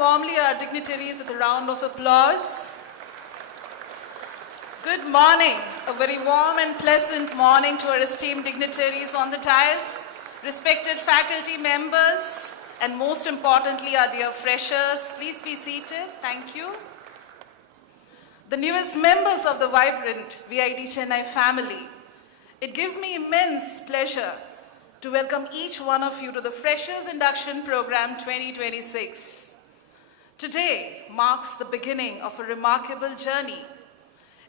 warmly our dignitaries with a round of applause. Good morning. A very warm and pleasant morning to our esteemed dignitaries on the dais, respected faculty members, and most importantly, our dear freshers. Please be seated. Thank you. The newest members of the vibrant VID Chennai family, it gives me immense pleasure to welcome each one of you to the Freshers Induction Program 2026. Today marks the beginning of a remarkable journey,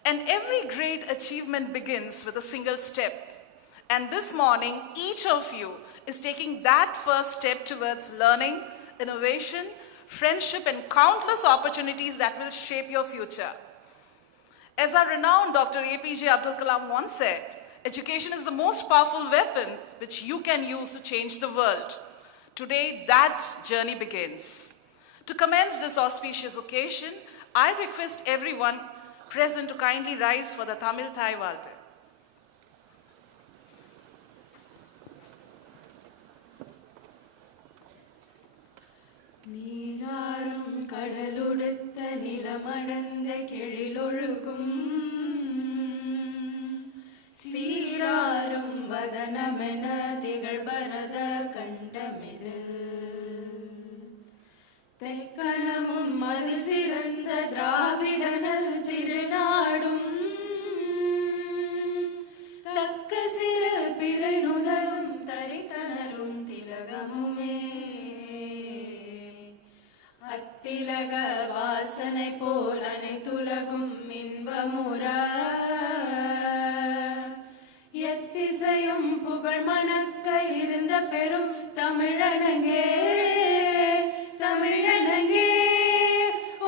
and every great achievement begins with a single step. And this morning, each of you is taking that first step towards learning, innovation, friendship, and countless opportunities that will shape your future. As our renowned Dr. APJ Abdul Kalam once said, education is the most powerful weapon which you can use to change the world. Today, that journey begins. To commence this auspicious occasion, I request everyone present to kindly rise for the Tamil Thai Valthu. நீராறும் கடலுடுத்த நிலமடந்த கெழிலொழுகும் சீராறும் வதனமென திகழ்பரத கண்டமிது தெக்கணமும் அது சிறந்த திராவிடனல் திருநாடும் தக்க சிறு பிறை நுதலும் தரித்தனரும் திலகமுமே அத்திலக வாசனை போல் அனைத்துலகும் இன்பமுற எத்திசையும் புகழ் மணக்க இருந்த பெரும் தமிழனங்கே தமிழனங்கே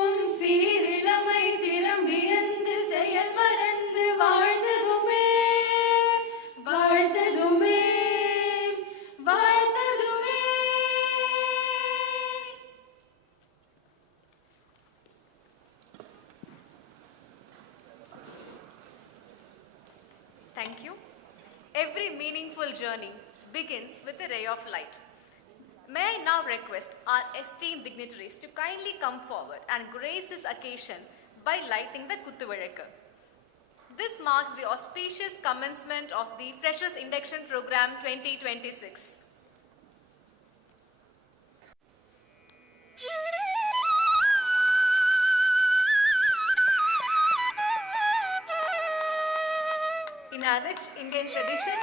உன் சீரிலமை திறம் வியந்து செயல் மறந்து வாழ்ந்ததுமே வாழ்ந்ததுமே வாழ்ந்ததுமே. Thank you. Every meaningful journey begins with a ray of light. May I now request our esteemed dignitaries to kindly come forward and grace this occasion by lighting the Kuttuvilakku. This marks the auspicious commencement of the Freshers Induction Program 2026. In our rich Indian tradition,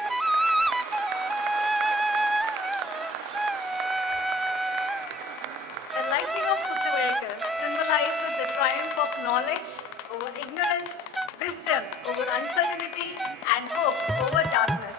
the lighting of Kuttuvilakku symbolizes the triumph of knowledge over ignorance, wisdom over uncertainty, and hope over darkness.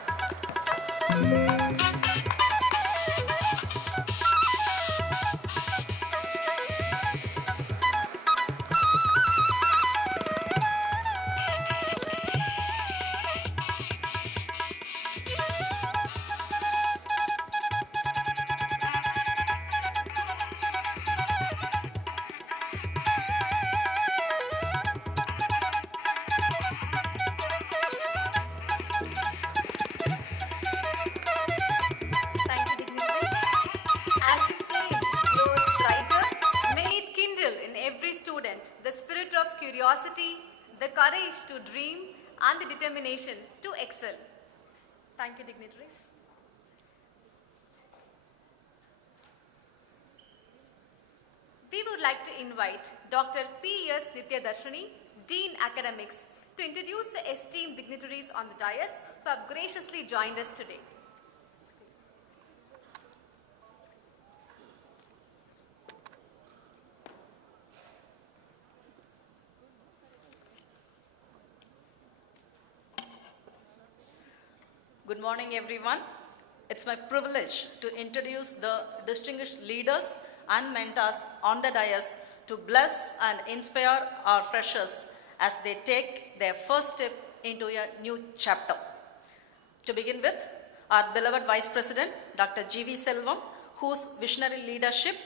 Curiosity, the courage to dream, and the determination to excel. Thank you, dignitaries. We would like to invite Dr. P.S. Nityadarshini, Dean Academics, to introduce the esteemed dignitaries on the dais who have graciously joined us today. Good morning, everyone. It's my privilege to introduce the distinguished leaders and mentors on the dais to bless and inspire our freshers as they take their first step into a new chapter. To begin with, our beloved Vice President, Dr. G.V. Selvam, whose visionary leadership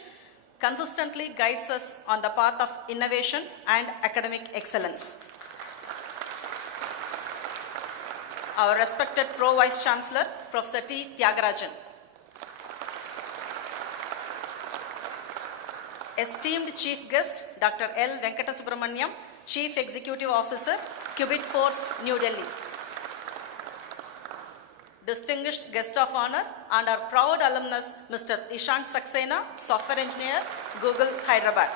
consistently guides us on the path of innovation and academic excellence. Our respected Pro Vice Chancellor, Professor T. Tyagarajan. esteemed Chief Guest, Dr. L. Venkata Chief Executive Officer, Qubit Force, New Delhi. Distinguished Guest of Honor and our proud alumnus, Mr. Ishank Saxena, Software Engineer, Google, Hyderabad.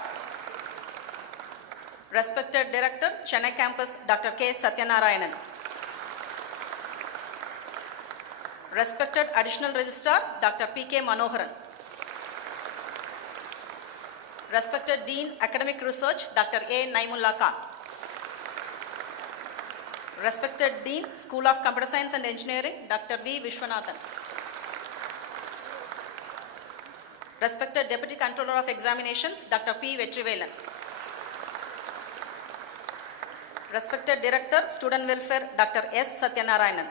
Respected Director, Chennai Campus, Dr. K. Satyanarayanan. Respected Additional Registrar, Dr. P. K. Manoharan. Respected Dean, Academic Research, Dr. A. Naimullah Khan. Respected Dean, School of Computer Science and Engineering, Dr. V. Vishwanathan. Respected Deputy Controller of Examinations, Dr. P. Vetrivelan. Respected Director, Student Welfare, Dr. S. Satyanarayanan.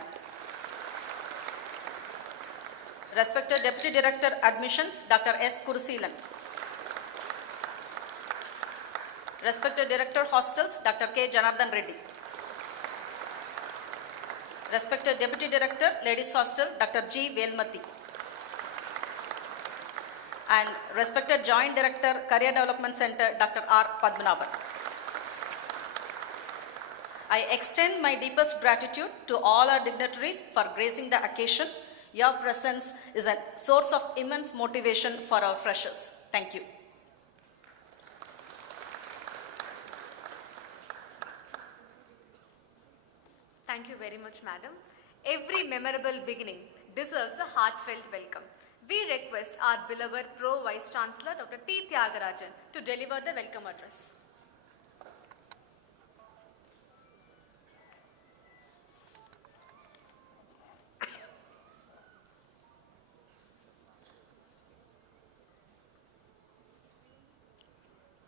Respected Deputy Director, Admissions, Dr. S. Kuruseelan. Respected Director, Hostels, Dr. K. Janardhan Reddy. Respected Deputy Director, Ladies Hostel, Dr. G. Velmati. And respected Joint Director, Career Development Center, Dr. R. Padmanabhan. I extend my deepest gratitude to all our dignitaries for gracing the occasion. Your presence is a source of immense motivation for our freshers. Thank you. Thank you very much, Madam. Every memorable beginning deserves a heartfelt welcome. We request our beloved Pro Vice Chancellor, Dr. T. Tyagarajan, to deliver the welcome address.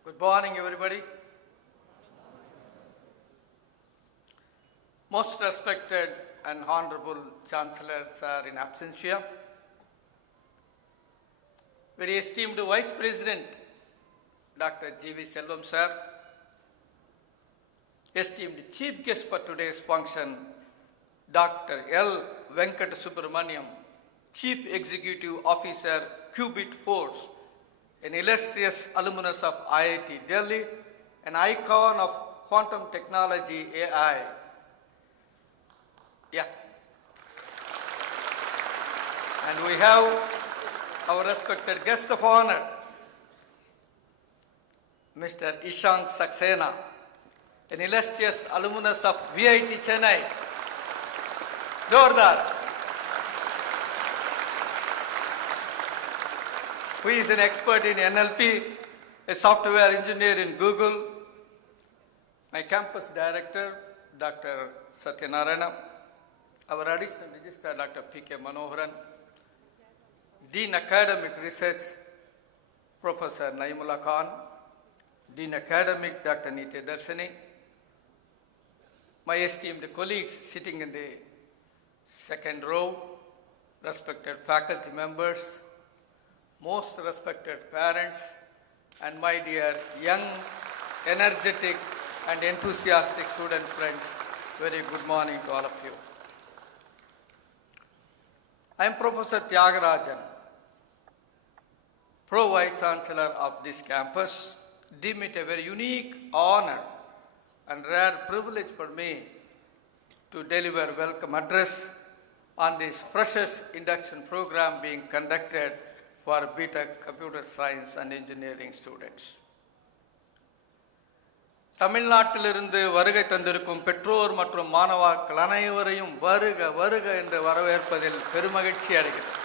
Good morning, everybody. Most respected and honorable chancellors are in absentia. Very esteemed Vice President, Dr. G.V. Selvam sir, esteemed Chief Guest for today's function, Dr. L. Venkata Subramaniam, Chief Executive Officer, Qubit Force, an illustrious alumnus of IIT Delhi, an icon of quantum technology, AI. Yeah. And we have our respected guest of honor, Mr. Ishank Saxena, an illustrious alumnus of VIT Chennai. Jordar. Who is an expert in NLP, a software engineer in Google. My campus director, Dr. Satyanarayana. Our additional registrar, Dr. P. K. Manoharan. Dean Academic Research, Professor Naimullah Khan. Dean Academic, Dr. Nitya Darshani. My esteemed colleagues sitting in the second row, respected faculty members, most respected parents, and my dear young, energetic, and enthusiastic student friends, very good morning to all of you. I am Professor Tyagarajan, Pro Vice Chancellor of this campus. Deem it a very unique honor and rare privilege for me to deliver welcome address on this freshers induction program being conducted for B.Tech Computer Science and Engineering students. தமிழ்நாட்டிலிருந்து வருகை தந்திருக்கும் பெற்றோர் மற்றும் மாணவர்கள் அனைவரையும் வருக வருக என்று வரவேற்பதில் பெருமகிழ்ச்சி அடைகிறேன்.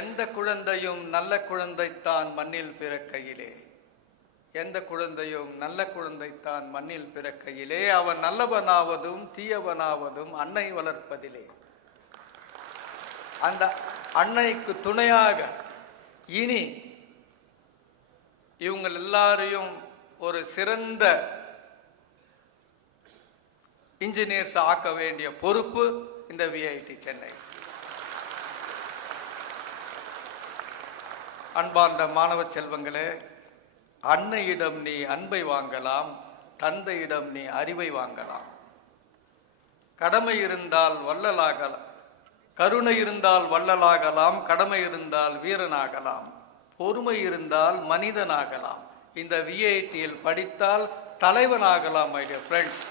எந்த குழந்தையும் நல்ல குழந்தைத்தான் மண்ணில் பிறக்கையிலே, எந்த குழந்தையும் நல்ல குழந்தைத்தான் மண்ணில் பிறக்கையிலே, அவன் நல்லவனாவதும் தீயவனாவதும் அன்னை வளர்ப்பதிலே. அந்த அன்னைக்கு துணையாக இனி இவங்கள் எல்லாரையும் ஒரு சிறந்த இன்ஜினியர்ஸ் ஆக்க வேண்டிய பொறுப்பு இந்த விஐடி சென்னை. அன்பார்ந்த மாணவ செல்வங்களே, அன்னையிடம் நீ அன்பை வாங்கலாம், தந்தையிடம் நீ அறிவை வாங்கலாம். கடமை இருந்தால் வள்ளலாகலாம், கருணை இருந்தால் வள்ளலாகலாம், கடமை இருந்தால் வீரனாகலாம், பொறுமை இருந்தால் மனிதனாகலாம். இந்த விஐடியில் படித்தால் தலைவனாகலாம். மை டியர் ఫ్రెండ్స్,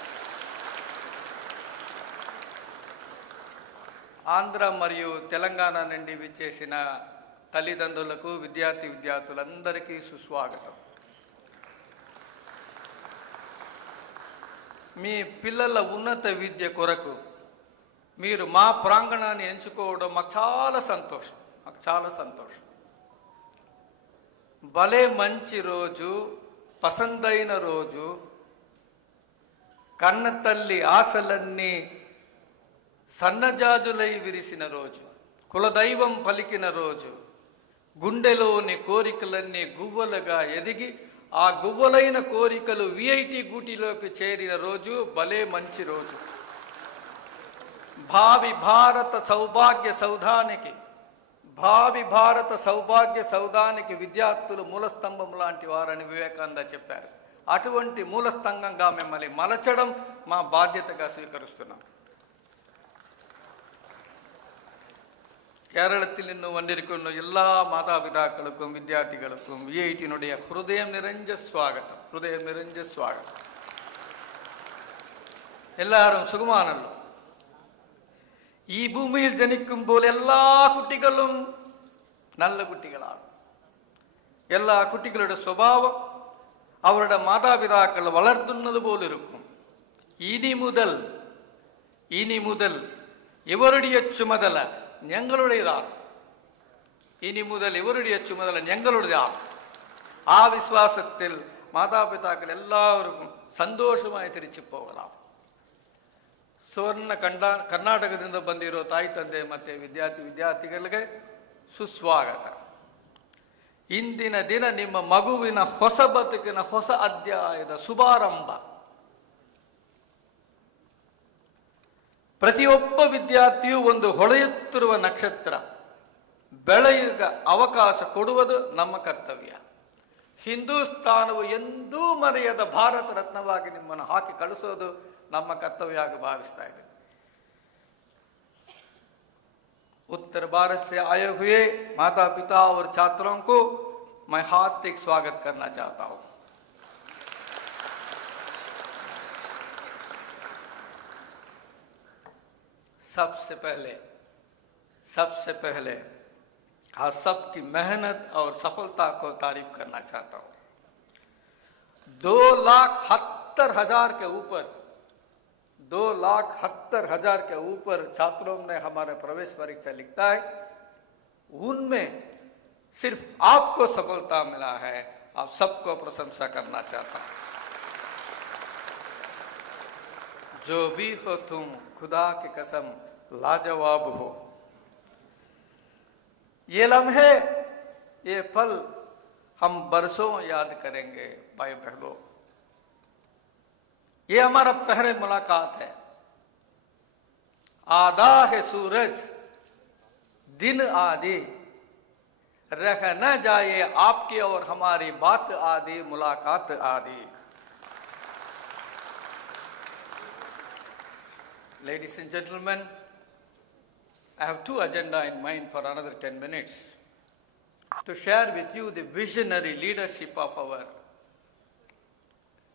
ఆంధ్ర మరియు తెలంగాణ నుండి విచ్చేసిన తల్లిదండ్రులకు, విద్యార్థులందరికీ సుస్వాగతం. మీ పిల్లల ఉన్నత విద్య కొరకు మీరు మా ప్రాంగణాన్ని ఎంచుకోవడం మాకు చాలా సంతోషం. భలే మంచి రోజు, పసందైన రోజు, కన్న తల్లి ఆశలన్నీ సన్నజాజులై విరిసిన రోజు, కులదైవం పలికిన రోజు, గుండెలోని కోరికలన్నీ గువ్వలుగా ఎదిగి ఆ గువ్వలైన కోరికలు విఐటి గూటిలోకి చేరిన రోజు, భలే మంచి రోజు. భావి భారత సౌభాగ్య సౌధానికి విద్యార్థులు మూలస్తంభం లాంటి వారని వివేకానంద చెప్పారు. అటువంటి మూలస్తంభంగా మిమ్మల్ని మలచడం మా బాధ్యతగా స్వీకరిస్తున్నాం. கேரளத்தில் இன்னும் வந்திருக்கின்ற எல்லா மாதாபிதாக்களுக்கும் வித்தியார்த்திகளுக்கும் விஐடியினுடைய ஹிருதயம் நிறைஞ்ச ஸ்வாகத்தம். எல்லாரும் സുഖമാണല്ലോ? ഈ ഭൂമിയിൽ ജനിക്കുമ്പോൾ എല്ലാ കുട്ടികളും നല്ല കുട്ടികളാണ്. എല്ലാ കുട്ടികളുടെ സ്വഭാവം അവരുടെ മാതാപിതാക്കൾ വളർത്തുന്നത് പോലിരിക്കും. ഇനി മുതൽ ഇവരുടെ ചുമതല ഞങ്ങളുടേതാണ്. ആ വിശ്വാസത്തിൽ മാതാപിതാക്കൾ എല്ലാവർക്കും സന്തോഷമായി തിരിച്ചു പോകலாம். ಸುವರ್ಣ ಕರ್ನಾಟಕದಿಂದ ಬಂದಿರೋ ತಾಯಿ ತಂದೆ ಮತ್ತು ವಿದ್ಯಾರ್ಥಿಗಳಿಗೆ ಸುಸ್ವಾಗತ. ಇಂದಿನ ದಿನ ನಿಮ್ಮ ಮಗುವಿನ ಹೊಸ ಬದುಕಿನ ಹೊಸ ಅಧ್ಯಾಯದ ಶುಭಾರಂಭ. ಪ್ರತಿಯೊಬ್ಬ ವಿದ್ಯಾರ್ಥಿಯೂ ಒಂದು ಹೊಳೆಯುತ್ತಿರುವ ನಕ್ಷತ್ರ. ಬೆಳೆಯುವ ಅವಕಾಶ ಕೊಡುವುದು ನಮ್ಮ ಕರ್ತವ್ಯ. ಹಿಂದೂಸ್ತಾನವು ಎಂದೂ ಮರೆಯದ ಭಾರತ ರತ್ನವಾಗಿ ನಿಮ್ಮನ್ನು ಹಾಕಿ ಕಳಿಸೋದು ನಮ್ಮ ಕರ್ತವ್ಯ ಆಗಿ ಭಾವಿಸ್ತಾ ಇದೆ. उत्तर भारत से आए हुए माता पिता और छात्रों को मैं हार्दिक स्वागत करना चाहता हूं. सबसे पहले आप सबकी मेहनत और सफलता को तारीफ करना चाहता हूं. 2,70,000 के ऊपर छात्रों ने हमारे प्रवेश परीक्षा लिखता है. उनमें सिर्फ आपको सफलता मिला है. आप सबको प्रशंसा करना चाहता हूं. जो भी हो तुम खुदा की कसम लाजवाब हो. ये लम्हे, ये पल हम बरसों याद करेंगे. भाई बहनों, ये हमारा पहले मुलाकात है. आधा है सूरज दिन आदि, रह न जाए आपकी और हमारी बात आदि, मुलाकात आदि. Ladies and gentlemen, I have two agendas in mind for another 10 minutes to share with you the visionary leadership of our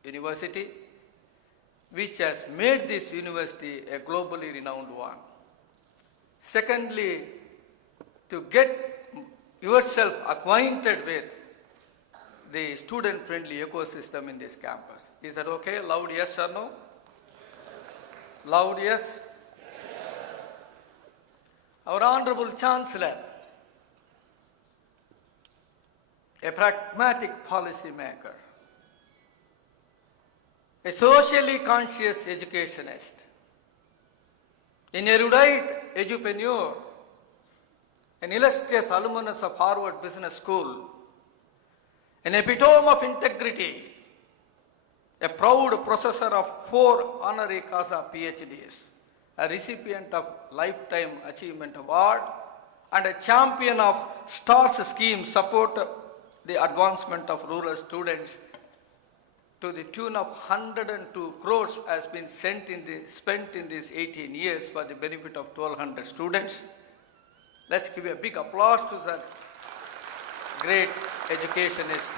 university, which has made this university a globally renowned one. Secondly, to get yourself acquainted with the student-friendly ecosystem in this campus. Is that okay? Loud yes or no? Loud yes? Our Honorable Chancellor, a pragmatic policy maker, a socially conscious educationist, an erudite edupreneur, an illustrious alumnus of Harvard Business School, an epitome of integrity, a proud possessor of 4 honorary causa PhDs, a recipient of Lifetime Achievement Award, and a champion of STARS scheme support the advancement of rural students to the tune of 102 crores has been spent in these 18 years for the benefit of 1,200 students. Let's give a big applause to that great educationist.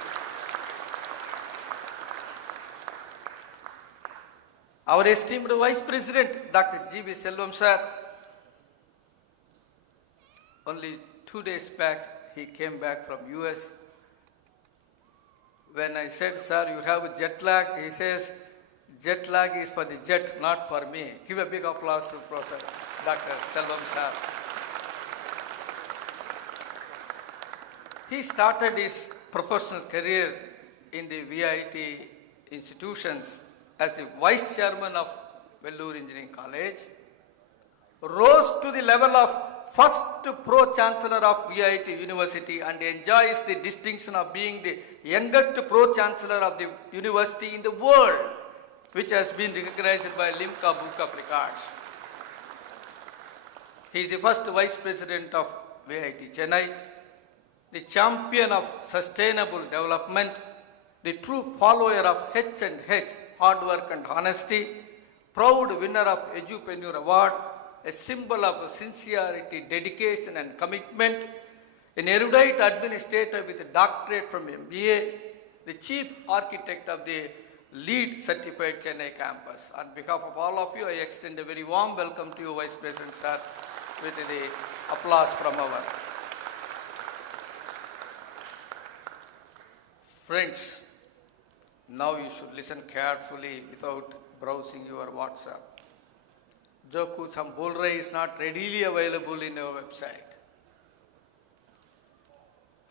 Our esteemed Vice President, Dr. G.V. Selvam sir, only 2 days back, he came back from US. When I said, sir, you have a jet lag, he says, jet lag is for the jet, not for me. Give a big applause to Professor Dr. Selvam sir. He started his professional career in the VIT institutions as the Vice Chairman of Vellore Engineering College, rose to the level of first Pro-Chancellor of VIT University and enjoys the distinction of being the youngest Pro-Chancellor of the university in the world, which has been recognized by Limca Book of Records. He is the first Vice President of VIT Chennai, the champion of sustainable development, the true follower of H&H, hard work and honesty, proud winner of Edupreneur Award, a symbol of sincerity, dedication and commitment, an erudite administrator with a doctorate from MBA, the chief architect of the LEED certified Chennai campus. On behalf of all of you, I extend a very warm welcome to you, Vice President sir, with the applause from our friends. Now you should listen carefully without browsing your WhatsApp. जो कुछ हम बोल रहे हैं is not readily available in our website.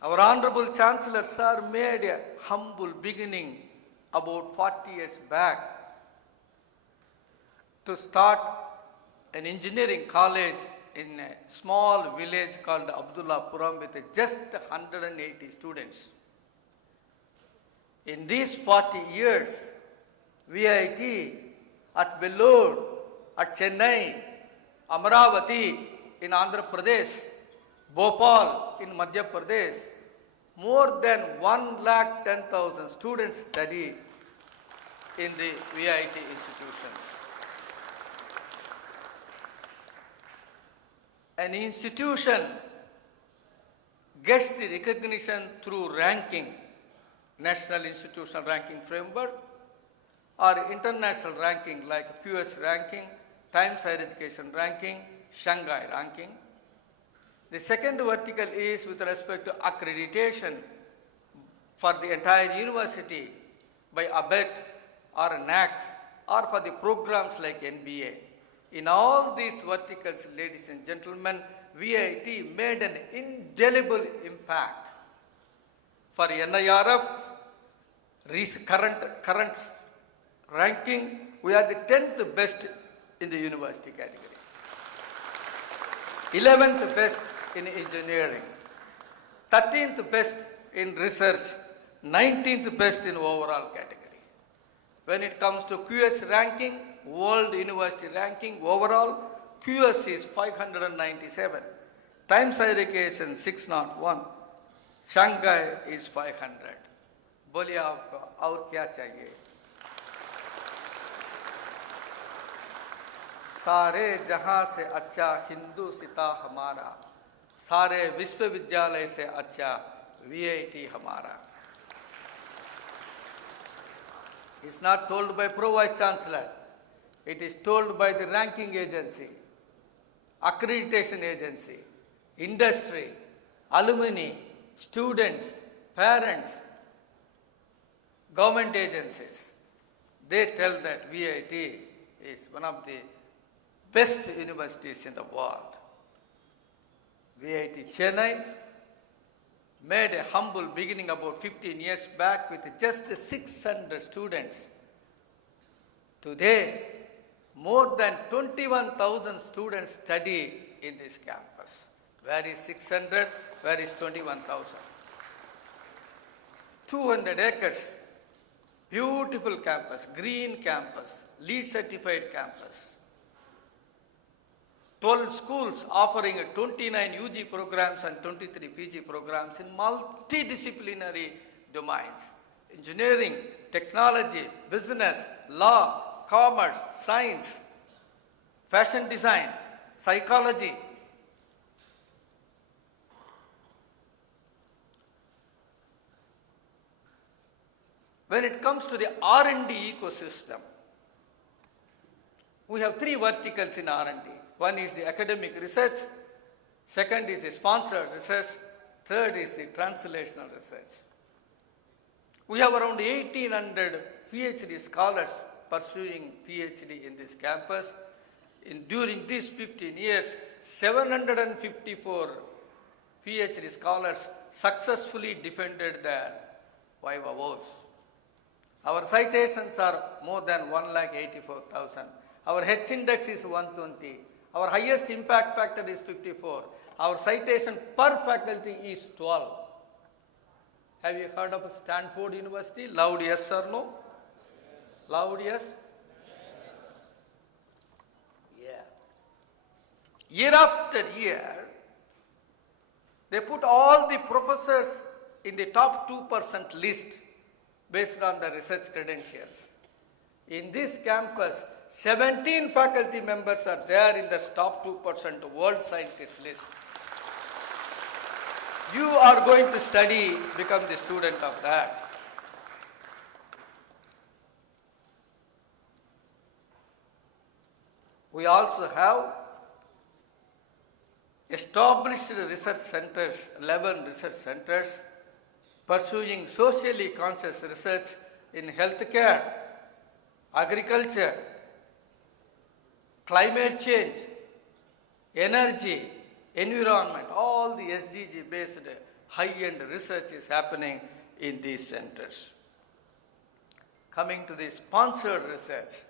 Our Honorable Chancellor sir made a humble beginning about 40 years back to start an engineering college in a small village called Abdullapuram with just 180 students. In these 40 years, VIT at Vellore, at Chennai, Amaravati in Andhra Pradesh, Bhopal in Madhya Pradesh, more than 110,000 students study in the VIT institutions. An institution gets the recognition through ranking, National Institutional Ranking Framework, or international ranking like QS ranking, Times Higher Education ranking, Shanghai ranking. The second vertical is with respect to accreditation for the entire university by ABET or NAC or for the programs like NBA. In all these verticals, ladies and gentlemen, VIT made an indelible impact. For NIRF, current ranking, we are the 10th best in the university category, 11th best in engineering, 13th best in research, 19th best in overall category. When it comes to QS ranking, World University ranking, overall, QS is 597, Times Higher Education 601, Shanghai is 500. बोलिए आपको और क्या चाहिए? सारे जहां से अच्छा हिंदू सिता हमारा, सारे विश्वविद्यालय से अच्छा VIT हमारा. It's not told by Pro Vice Chancellor. It is told by the ranking agency, accreditation agency, industry, alumni, students, parents, government agencies. They tell that VIT is one of the best universities in the world. VIT Chennai made a humble beginning about 15 years back with just 600 students. Today, more than 21,000 students study in this campus. Where is 600? Where is 21,000? 200 acres, beautiful campus, green campus, LEED certified campus. 12 schools offering 29 UG programs and 23 PG programs in multidisciplinary domains. Engineering, technology, business, law, commerce, science, fashion design, psychology, When it comes to the R&D ecosystem, we have three verticals in R&D. One is the academic research, second is the sponsored research, third is the translational research. We have around 1,800 PhD scholars pursuing PhD in this campus. During these 15 years, 754 PhD scholars successfully defended their viva voce. Our citations are more than 1,84,000. Our H index is 120. Our highest impact factor is 54. Our citation per faculty is 12. Have you heard of Stanford University? Loud yes or no? Loud yes? Yeah. Year after year, they put all the professors in the top 2% list based on the research credentials. In this campus, 17 faculty members are there in the top 2% world scientist list. You are going to study, become the student of that. We also have established research centers, 11 research centers, pursuing socially conscious research in healthcare, agriculture, climate change, energy, environment, all the SDG based high-end research is happening in these centers. Coming to the sponsored research,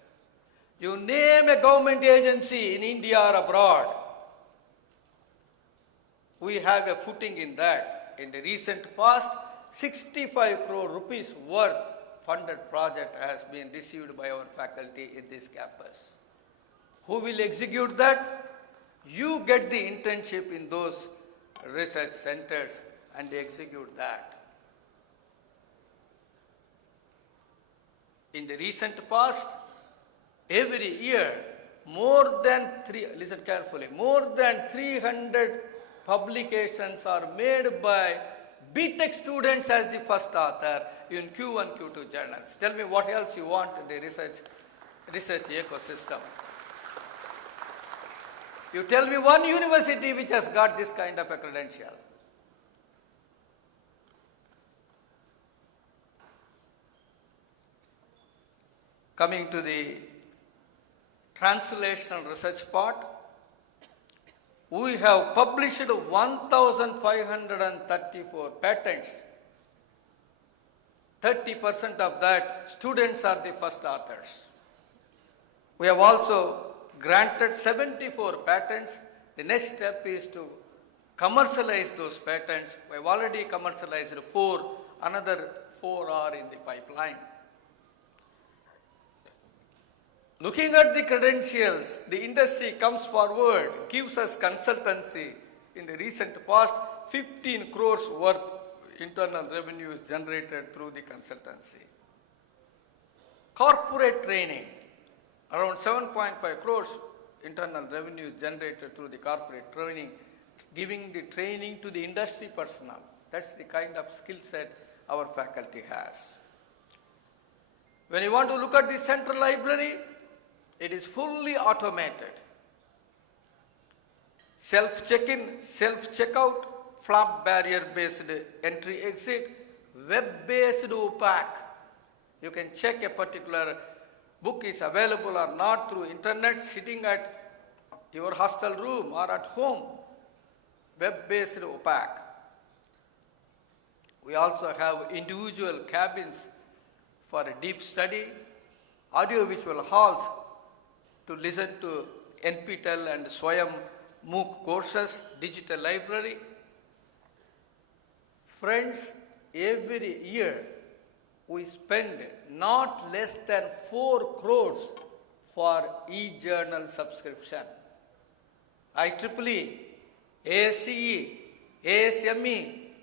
you name a government agency in India or abroad, we have a footing in that. In the recent past, 65 crore rupees worth funded project has been received by our faculty in this campus. Who will execute that? You get the internship in those research centers and execute that. In the recent past, every year, listen carefully, more than 300 publications are made by BTech students as the first author in Q1, Q2 journals. Tell me what else you want in the research ecosystem. You tell me one university which has got this kind of a credential. Coming to the translational research part, we have published 1,534 patents. 30% of that, students are the first authors. We have also granted 74 patents. The next step is to commercialize those patents. We have already commercialized 4, another 4 are in the pipeline. Looking at the credentials, the industry comes forward, gives us consultancy. In the recent past, 15 crores worth internal revenue is generated through the consultancy. Corporate training, around 7.5 crores internal revenue generated through the corporate training, giving the training to the industry personnel. That's the kind of skill set our faculty has. When you want to look at the central library, it is fully automated. Self-check-in, self-checkout, flap barrier-based entry-exit, web-based OPAC. You can check a particular book is available or not through internet, sitting at your hostel room or at home. Web-based OPAC. We also have individual cabins for a deep study, audiovisual halls to listen to NPTEL and Swayam MOOC courses, digital library. Friends, every year we spend not less than 4 crores for e-journal subscription. IEEE, ASCE, ASME,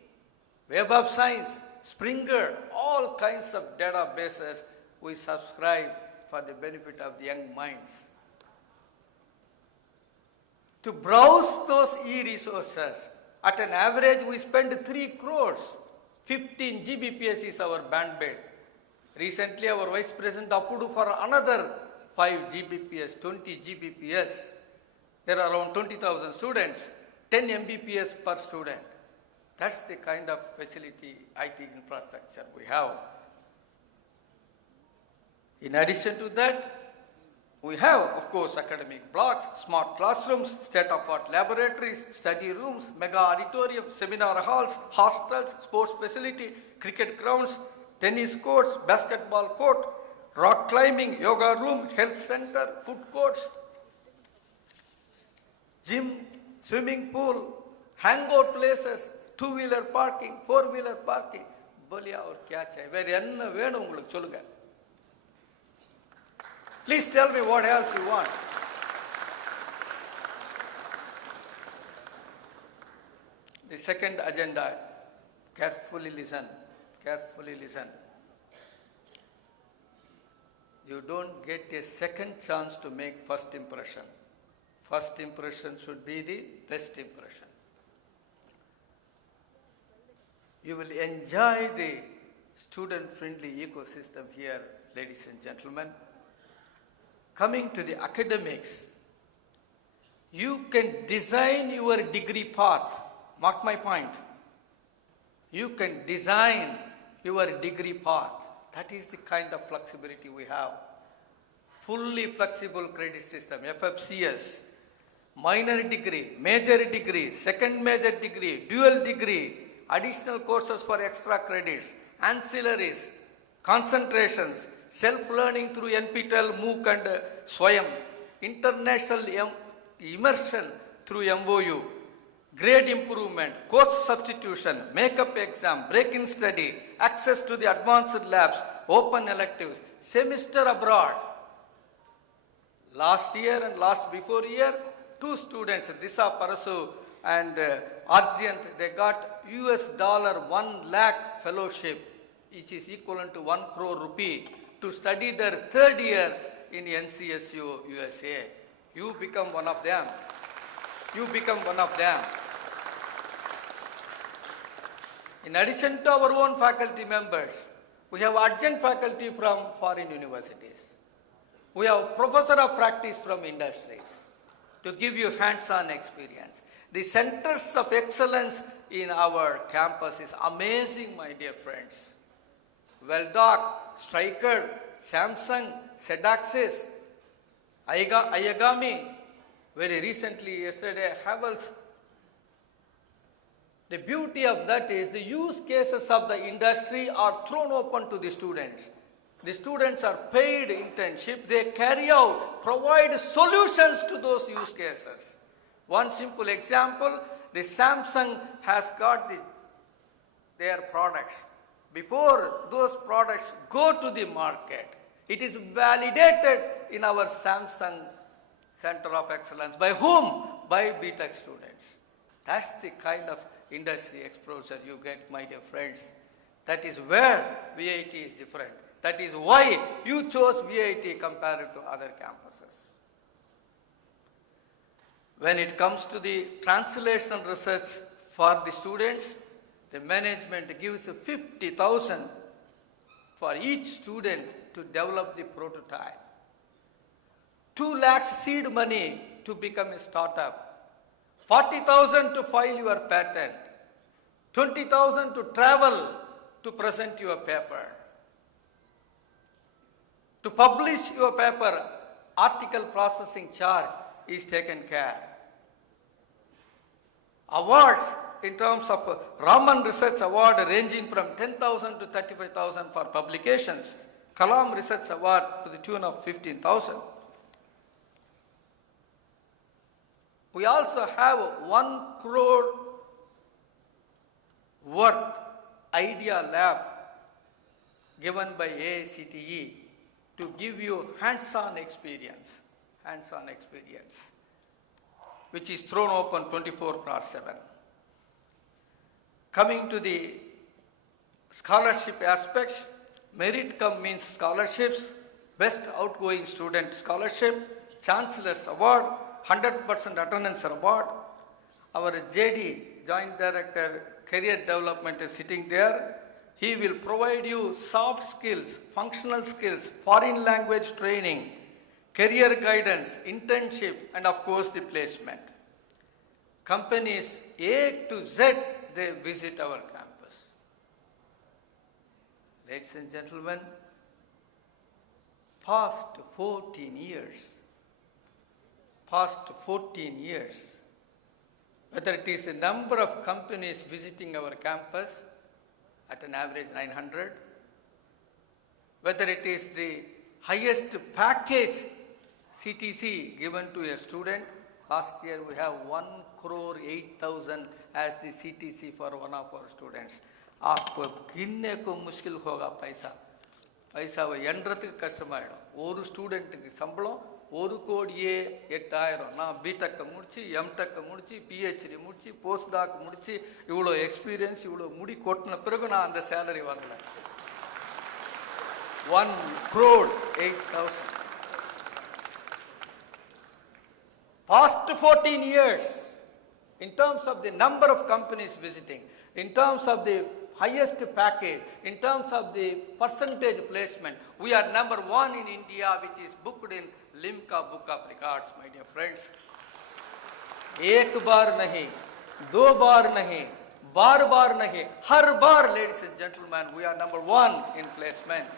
Web of Science, Springer, all kinds of databases we subscribe for the benefit of the young minds. To browse those e-resources, at an average we spend 3 crores, 15 Gbps is our bandwidth. Recently, our Vice President approved for another 5 Gbps, 20 Gbps. There are around 20,000 students, 10 Mbps per student. That's the kind of facility, IT infrastructure we have. In addition to that, we have, of course, academic blocks, smart classrooms, state-of-the-art laboratories, study rooms, mega auditorium, seminar halls, hostels, sports facility, cricket grounds, tennis courts, basketball court, rock climbing, yoga room, health center, food courts, gym, swimming pool, hangout places, two-wheeler parking, four-wheeler parking. बोलिया और क्या चाहिए? வேற என்ன வேணும் உங்களுக்கு சொல்லுங்க? Please tell me what else you want. The second agenda, carefully listen, carefully listen. You don't get a second chance to make first impression. First impression should be the best impression. You will enjoy the student-friendly ecosystem here, ladies and gentlemen. Coming to the academics, you can design your degree path. Mark my point. You can design your degree path. That is the kind of flexibility we have. Fully flexible credit system, FFCS, minor degree, major degree, second major degree, dual degree, additional courses for extra credits, ancillaries, concentrations, self-learning through NPTEL, MOOC and Swayam, international immersion through MOU, grade improvement, course substitution, makeup exam, break-in study, access to the advanced labs, open electives, semester abroad. Last year and last before year, 2 students, Disha Parasu and Ardyant, they got $1 lakh fellowship, which is equivalent to 1 crore rupee, to study their 3rd year in NCSU, USA. You become one of them. You become one of them. In addition to our own faculty members, we have adjunct faculty from foreign universities. We have professor of practice from industries to give you hands-on experience. The centers of excellence in our campus is amazing, my dear friends. Veldoc, Stryker, Samsung, Sedaxis, Ayagami, very recently, yesterday, Havels. The beauty of that is the use cases of the industry are thrown open to the students. The students are paid internship, they carry out, provide solutions to those use cases. One simple example, the Samsung has got their products. Before those products go to the market, it is validated in our Samsung Center of Excellence. By whom? By BTech students. That's the kind of industry exposure you get, my dear friends. That is where VIT is different. That is why you chose VIT compared to other campuses. When it comes to the translational research for the students, the management gives 50,000 for each student to develop the prototype. 2 lakhs seed money to become a startup. 40,000 to file your patent. 20,000 to travel to present your paper. To publish your paper, article processing charge is taken care. Awards in terms of Raman Research Award ranging from 10,000 to 35,000 for publications. Kalam Research Award to the tune of 15,000. We also have 1 crore worth idea lab given by AICTE to give you hands-on experience, which is thrown open 24/7. Coming to the scholarship aspects, merit cum means scholarships, best outgoing student scholarship, chancellor's award, 100% attendance award. Our JD, Joint Director, Career Development is sitting there. He will provide you soft skills, functional skills, foreign language training, career guidance, internship, and of course the placement. Companies A to Z, they visit our campus. Ladies and gentlemen, past 14 years, whether it is the number of companies visiting our campus at an average 900, whether it is the highest package CTC given to a student, last year we have 1,08,000 as the CTC for one of our students. आपको गिनने को मुश्किल होगा पैसा वो எண்றதுக்கு கஷ்டமாயிடும். ஒரு ஸ்டூடெண்ட்டுக்கு சம்பளம் 1,08,000. நான் பிடெக் முடிச்சு, எம்டெக் முடிச்சு, பிஹெச்டி முடிச்சு, போஸ்ட் டாக் முடிச்சு, இவ்வளோ எக்ஸ்பீரியன்ஸ், இவ்வளோ முடி கொட்டின பிறகு நான் அந்த சேலரி வாங்கல. 1,08,000. Past 14 years, in terms of the number of companies visiting, in terms of the highest package, in terms of the percentage placement, we are number 1 in India, which is booked in Limca Book of Records, my dear friends. एक बार नहीं, 2 बार नहीं, बार नहीं, हर बार, ladies and gentlemen, we are number 1 in placement.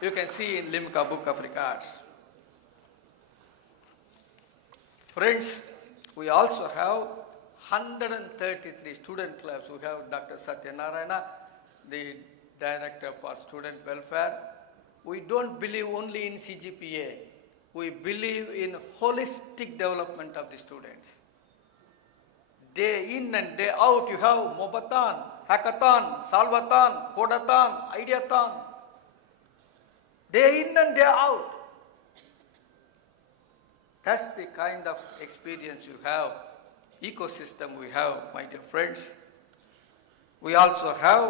You can see in Limca Book of Records. Friends, we also have 133 student clubs. We have Dr. Satyanarayana, the Director for Student Welfare. We don't believe only in CGPA. We believe in holistic development of the students. Day in and day out, you have Mobathon, Hackathon, Salvathon, Codathon, Ideathon. Day in and day out. That's the kind of experience you have, ecosystem we have, my dear friends. We also have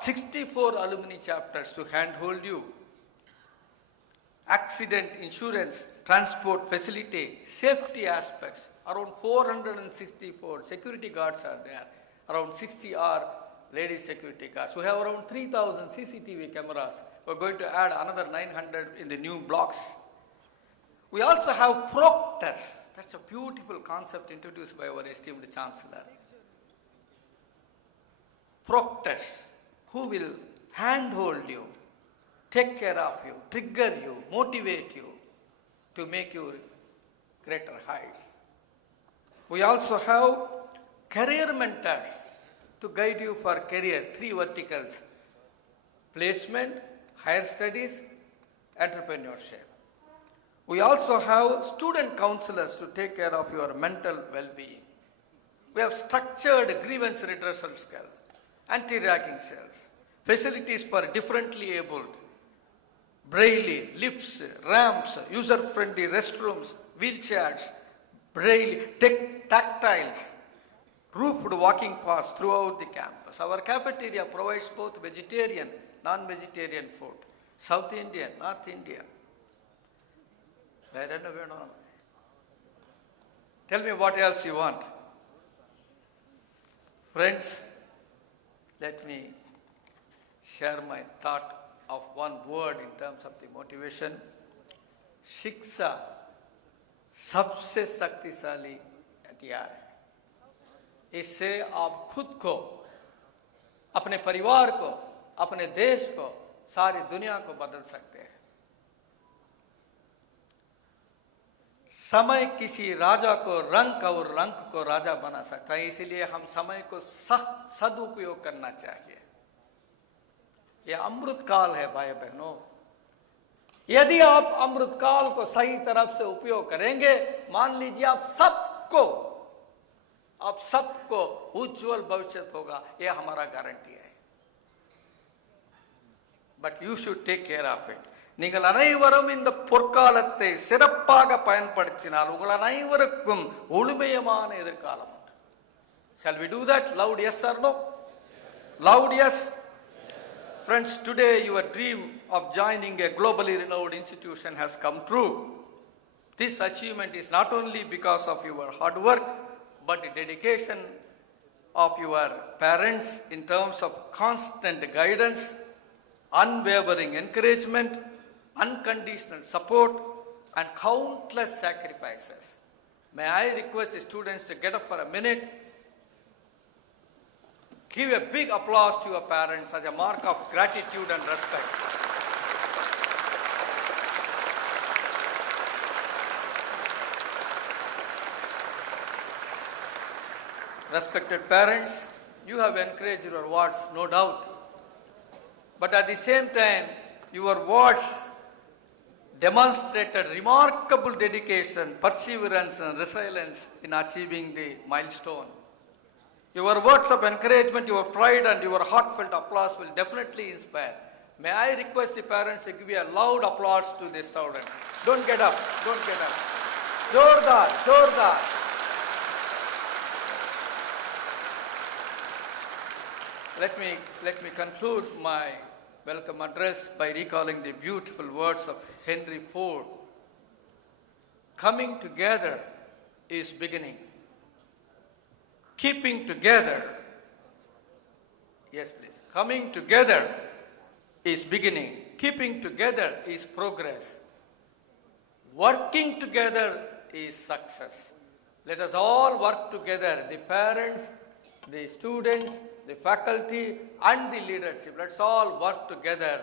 64 alumni chapters to handhold you. Accident insurance, transport facility, safety aspects, around 464 security guards are there. Around 60 are lady security guards. We have around 3,000 CCTV cameras. We're going to add another 900 in the new blocks. We also have proctors. That's a beautiful concept introduced by our esteemed Chancellor. Proctors who will handhold you, take care of you, trigger you, motivate you to make you greater heights. We also have career mentors to guide you for career, 3 verticals: placement, higher studies, entrepreneurship. We also have student counselors to take care of your mental well-being. We have structured grievance redressal cell, anti-ragging cells, facilities for differently abled, braille, lifts, ramps, user-friendly restrooms, wheelchairs, braille, tactiles, roofed walking paths throughout the campus. Our cafeteria provides both vegetarian, non-vegetarian food, South Indian, North Indian. Tell me what else you want. Friends, let me share my thought of one word in terms of the motivation. शिक्षा सबसे शक्तिशाली हथियार है. इससे आप खुद को, अपने परिवार को, अपने देश को, सारी दुनिया को बदल सकते हैं. समय किसी राजा को रंक और रंक को राजा बना सकता है. इसलिए हम समय को सदुपयोग करना चाहिए. यह अमृत काल है भाई बहनों. यदि आप अमृत काल को सही तरफ से उपयोग करेंगे, मान लीजिए आप सबको उज्जवल भविष्य होगा. यह हमारा गारंटी है. But you should take care of it. நீங்கள் அனைவரும் இந்த பொற்காலத்தை சிறப்பாக பயன்படுத்தினால் உங்கள் அனைவருக்கும் ஒளிமயமான எதிர்காலம் உண்டு. Shall we do that? Loud yes or no? Loud yes. Friends, today your dream of joining a globally renowned institution has come true. This achievement is not only because of your hard work, but the dedication of your parents in terms of constant guidance, unwavering encouragement, unconditional support, and countless sacrifices. May I request the students to get up for a minute. Give a big applause to your parents as a mark of gratitude and respect. Respected parents, you have encouraged your words, no doubt. But at the same time, your words demonstrated remarkable dedication, perseverance, and resilience in achieving the milestone. Your words of encouragement, your pride, and your heartfelt applause will definitely inspire. May I request the parents to give a loud applause to the students. Don't get up, don't get up. Jordar, Jordar. Let me conclude my welcome address by recalling the beautiful words of Henry Ford. Coming together is beginning. Keeping together, yes please, coming together is beginning. Keeping together is progress. Working together is success. Let us all work together, the parents, the students, the faculty, and the leadership. Let's all work together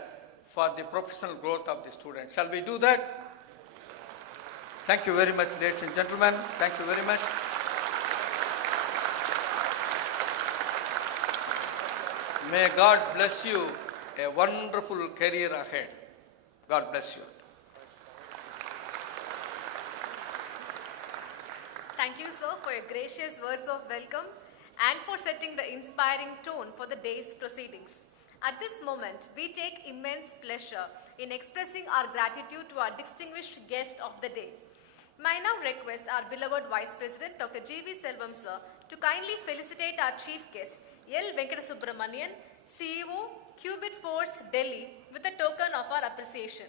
for the professional growth of the students. Shall we do that? Thank you very much, ladies and gentlemen. Thank you very much. May God bless you a wonderful career ahead. God bless you. Thank you, sir, for your gracious words of welcome and for setting the inspiring tone for the day's proceedings. At this moment, we take immense pleasure in expressing our gratitude to our distinguished guest of the day. May I now request our beloved Vice President, Dr. G.V. Selvam, sir, to kindly felicitate our chief guest, L. Venkata Subramanian, CEO, Qubit Force, Delhi, with a token of our appreciation.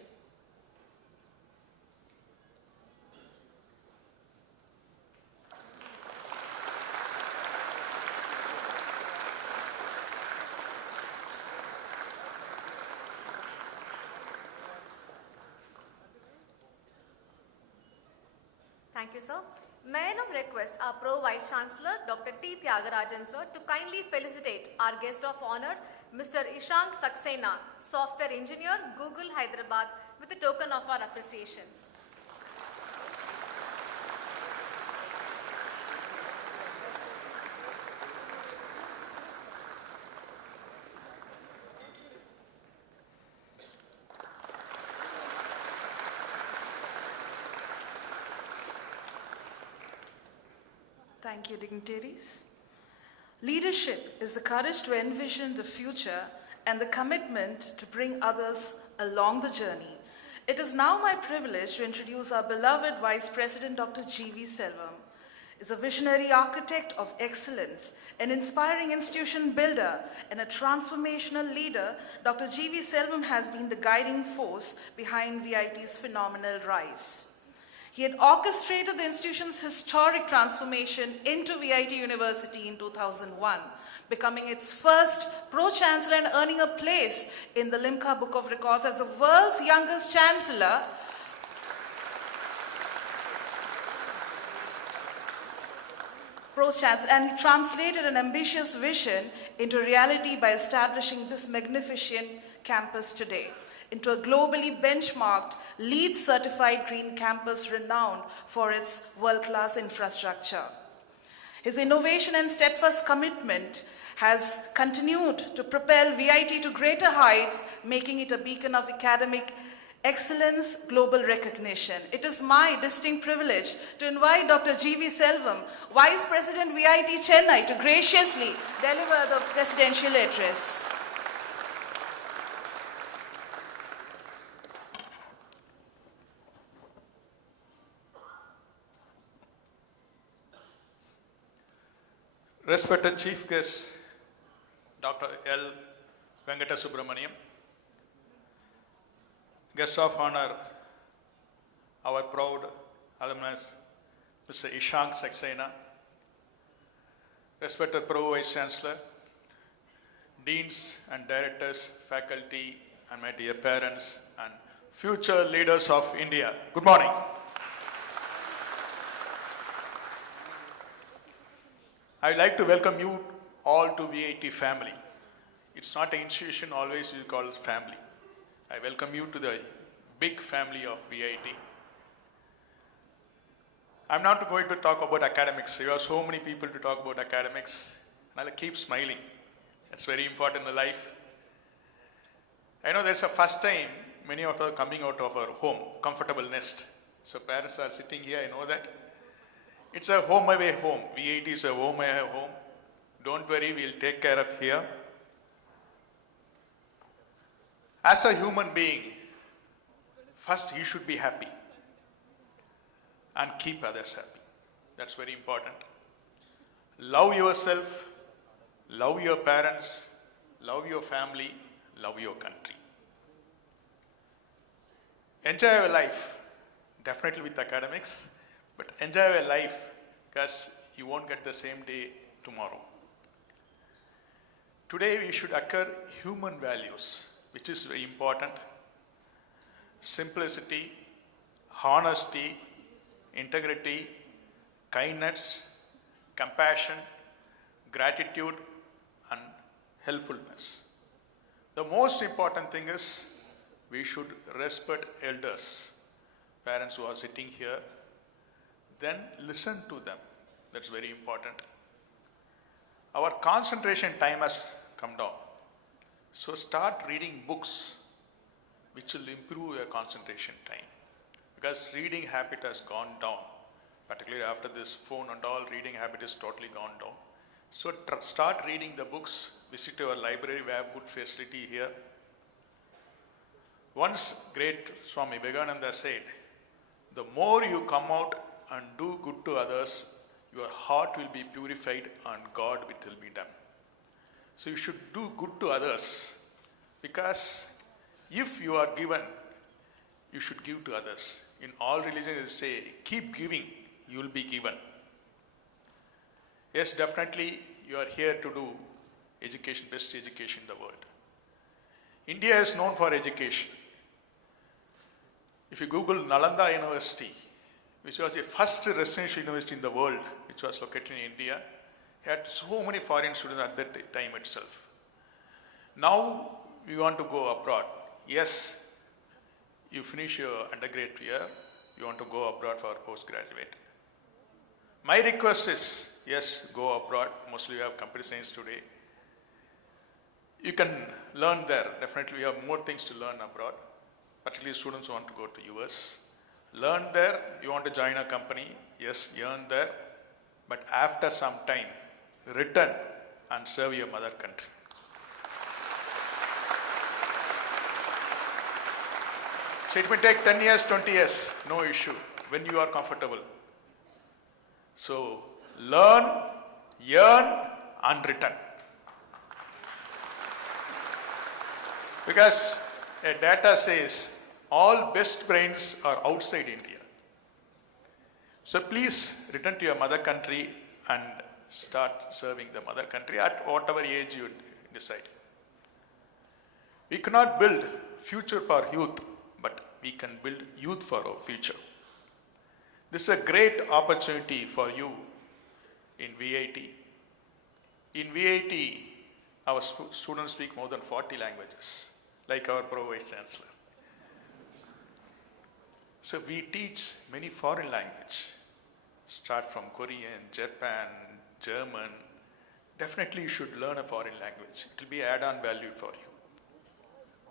Thank you, sir. May I now request our Pro Vice Chancellor, Dr. T. Tyagarajan, sir, to kindly felicitate our guest of honor, Mr. Ishank Saxena, Software Engineer, Google, Hyderabad, with a token of our appreciation. Thank you, dignitaries. Leadership is the courage to envision the future and the commitment to bring others along the journey. It is now my privilege to introduce our beloved Vice President, Dr. G.V. Selvam. Is a visionary architect of excellence, an inspiring institution builder, and a transformational leader. Dr. G.V. Selvam has been the guiding force behind VIT's phenomenal rise. He had orchestrated the institution's historic transformation into VIT University in 2001, becoming its first pro-chancellor and earning a place in the Limca Book of Records as the world's youngest chancellor. And he translated an ambitious vision into reality by establishing this magnificent campus today into a globally benchmarked, LEED certified green campus renowned for its world-class infrastructure. His innovation and steadfast commitment has continued to propel VIT to greater heights, making it a beacon of academic excellence, global recognition. It is my distinct privilege to invite Dr. G.V. Selvam, Vice President VIT Chennai, to graciously deliver the presidential address. Respected Chief Guest, Dr. L. Venkata Subramaniam, Guest of Honor, our proud alumnus, Mr. Ishank Saxena, respected Pro Vice Chancellor, Deans and Directors, faculty, and my dear parents and future leaders of India. Good morning. I'd like to welcome you all to VIT family. It's not an institution always we call family. I welcome you to the big family of VIT. I'm not going to talk about academics. You have so many people to talk about academics. And I'll keep smiling. That's very important in life. I know there's a first time many of us are coming out of our home, comfortable nest. So parents are sitting here, I know that. It's a home away home. VIT is a home away home. Don't worry, we'll take care of here. As a human being, first you should be happy and keep others happy. That's very important. Love yourself, love your parents, love your family, love your country. Enjoy your life, definitely with academics, but enjoy your life because you won't get the same day tomorrow. Today we should occur human values, which is very important. Simplicity, honesty, integrity, kindness, compassion, gratitude, and helpfulness. The most important thing is we should respect elders, parents who are sitting here, then listen to them. That's very important. Our concentration time has come down. So start reading books which will improve your concentration time. Because reading habit has gone down, particularly after this phone and all, reading habit is totally gone down. So start reading the books, visit our library, we have good facility here. Once great Swami Vivekananda said, the more you come out and do good to others, your heart will be purified and God will be done. So you should do good to others because if you are given, you should give to others. In all religions, they say, keep giving, you will be given. Yes, definitely, you are here to do education, best education in the world. India is known for education. If you Google Nalanda University, which was the first residential university in the world, which was located in India, had so many foreign students at that time itself. Now, we want to go abroad. Yes, you finish your undergraduate year, you want to go abroad for postgraduate. My request is, yes, go abroad. Mostly we have computer science today. You can learn there. Definitely we have more things to learn abroad, particularly students who want to go to US. Learn there, you want to join a company, yes, earn there, but after some time, return and serve your mother country. So it may take 10 years, 20 years, no issue, when you are comfortable. So learn, earn, and return. Because a data says all best brains are outside India. So please return to your mother country and start serving the mother country at whatever age you decide. We cannot build future for youth, but we can build youth for our future. This is a great opportunity for you in VIT. In VIT, our students speak more than 40 languages, like our Pro Vice Chancellor. So we teach many foreign languages. Start from Korean, Japan, German. Definitely you should learn a foreign language. It will be add-on value for you.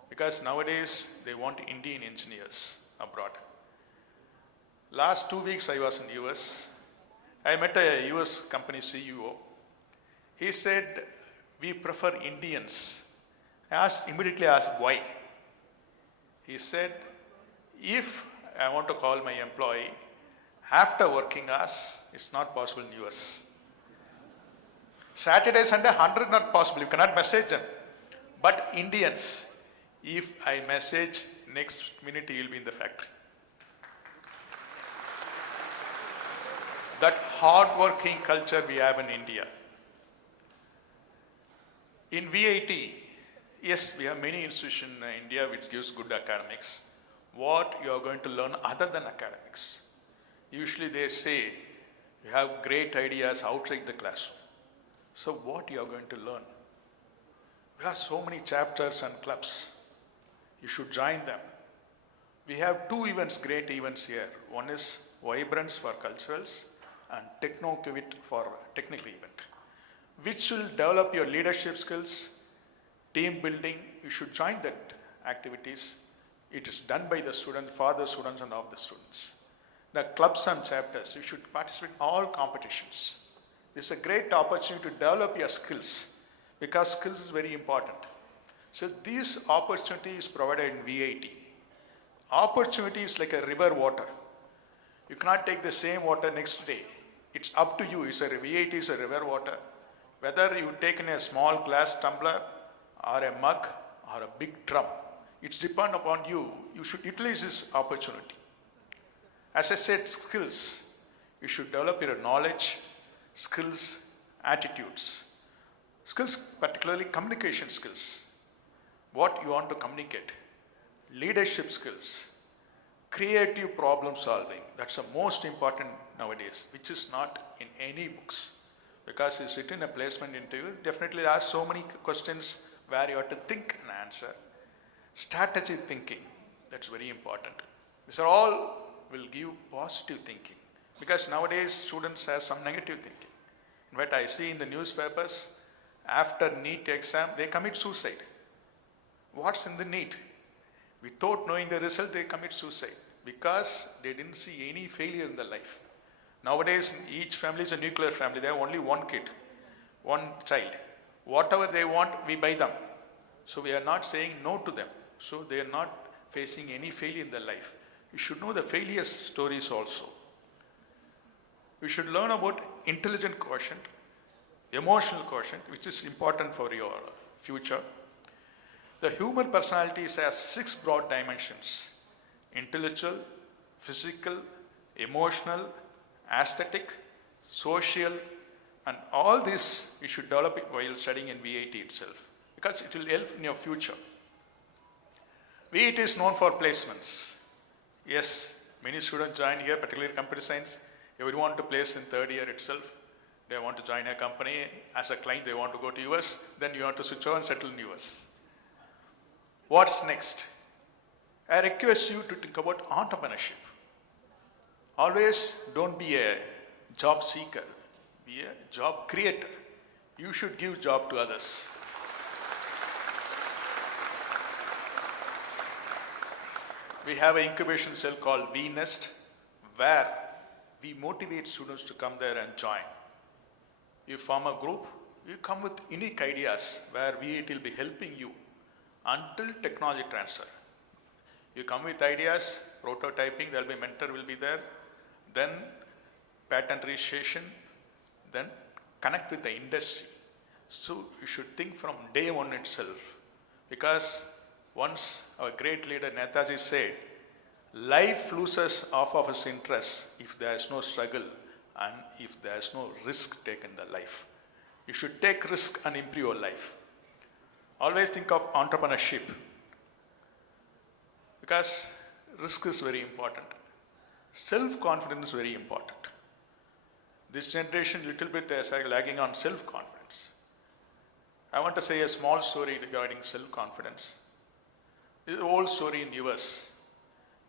Because nowadays they want Indian engineers abroad. Last 2 weeks I was in US. I met a US company CEO. He said, we prefer Indians. I immediately asked why. He said, if I want to call my employee after working hours, it's not possible in US. Saturday, Sunday, 100 not possible. You cannot message them. But Indians, if I message, next minute he will be in the factory. That hard-working culture we have in India. In VIT, yes, we have many institutions in India which gives good academics. What you are going to learn other than academics? Usually they say you have great ideas outside the classroom. So what you are going to learn? We have so many chapters and clubs. You should join them. We have two events, great events here. One is Vibrance for culturals and Techno-Quivit for technical event, which will develop your leadership skills, team building. You should join that activities. It is done by the students, for the students and of the students. The clubs and chapters, you should participate in all competitions. This is a great opportunity to develop your skills, because skills is very important. So this opportunity is provided in VIT. Opportunity is like a river water. You cannot take the same water next day. It's up to you. VIT is a river water. Whether you take in a small glass tumbler or a mug or a big drum, it's depend upon you. You should utilize this opportunity. As I said, skills. You should develop your knowledge, skills, attitudes. Skills, particularly communication skills. What you want to communicate. Leadership skills. Creative problem solving. That's the most important nowadays, which is not in any books. Because you sit in a placement interview, definitely there are so many questions where you have to think and answer. Strategy thinking, that's very important. These are all will give positive thinking. Because nowadays students have some negative thinking. In fact, I see in the newspapers, after NEET exam, they commit suicide. What's in the NEET? Without knowing the result, they commit suicide because they didn't see any failure in their life. Nowadays, each family is a nuclear family. They have only one kid, one child. Whatever they want, we buy them. So we are not saying no to them. So they are not facing any failure in their life. You should know the failure stories also. You should learn about intelligent quotient, emotional quotient, which is important for your future. The human personality has 6 broad dimensions: intellectual, physical, emotional, aesthetic, social, and all this you should develop it while studying in VIT itself, because it will help in your future. VIT is known for placements. Yes, many students join here, particularly computer science. If you want to place in 3rd year itself, they want to join a company as a client, they want to go to US, then you have to switch over and settle in US. What's next? I request you to think about entrepreneurship. Always don't be a job seeker, be a job creator. You should give job to others. We have an incubation cell called VNest, where we motivate students to come there and join. You form a group, you come with unique ideas where VIT will be helping you until technology transfer. You come with ideas, prototyping, there will be mentor will be there, then patent registration, then connect with the industry. So you should think from day one itself, because once our great leader Netaji said, life loses half of its interest if there is no struggle and if there is no risk taken in the life. You should take risk and improve your life. Always think of entrepreneurship, because risk is very important. Self-confidence is very important. This generation little bit is lagging on self-confidence. I want to say a small story regarding self-confidence. This is an old story in US.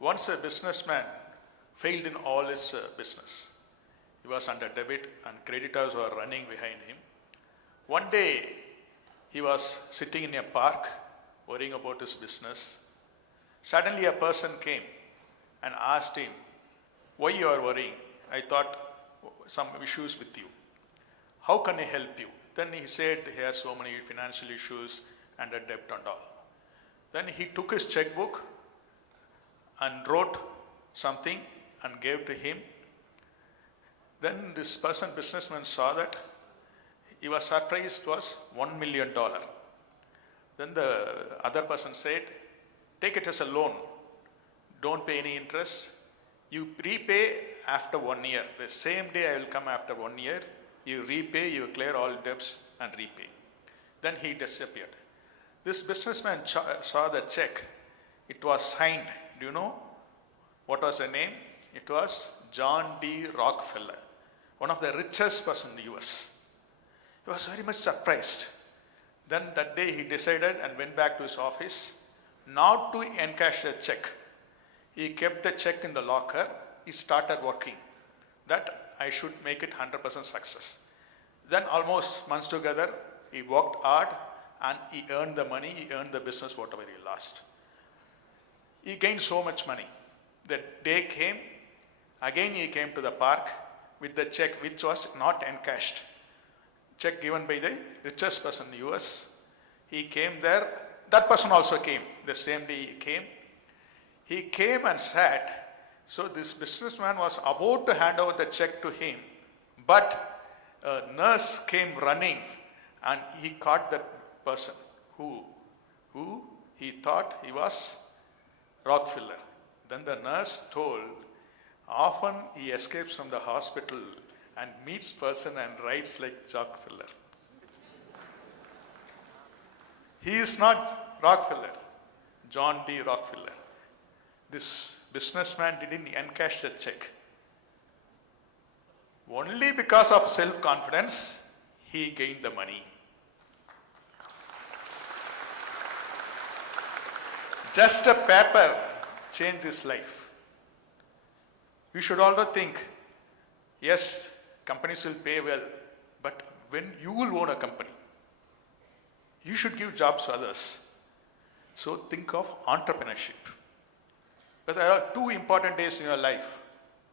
Once a businessman failed in all his business. He was under debit and creditors were running behind him. One day, he was sitting in a park worrying about his business. Suddenly a person came and asked him, why you are worrying? I thought some issues with you. How can I help you? Then he said he has so many financial issues and a debt and all. Then he took his checkbook and wrote something and gave to him. Then this person, businessman, saw that. He was surprised it was $1 million. Then the other person said, take it as a loan. Don't pay any interest. You repay after 1 year. The same day I will come after 1 year. You repay, you clear all debts and repay. Then he disappeared. This businessman saw the check. It was signed. Do you know what was the name? It was John D. Rockefeller, one of the richest person in the US. He was very much surprised. Then that day he decided and went back to his office not to encash the check. He kept the check in the locker. He started working that I should make it 100% success. Then almost months together, he worked hard and he earned the money, he earned the business, whatever he lost. He gained so much money. The day came, again he came to the park with the check which was not encashed. Check given by the richest person in the US. He came there, that person also came. The same day he came. He came and sat. So this businessman was about to hand over the check to him, but a nurse came running and he caught that person who he thought he was Rockefeller. Then the nurse told, often he escapes from the hospital and meets person and writes like Rockefeller. He is not Rockefeller, John D. Rockefeller. This businessman didn't encash the check. Only because of self-confidence, he gained the money. Just a paper changed his life. You should also think, yes, companies will pay well, but when you will own a company, you should give jobs to others. So think of entrepreneurship. But there are two important days in your life.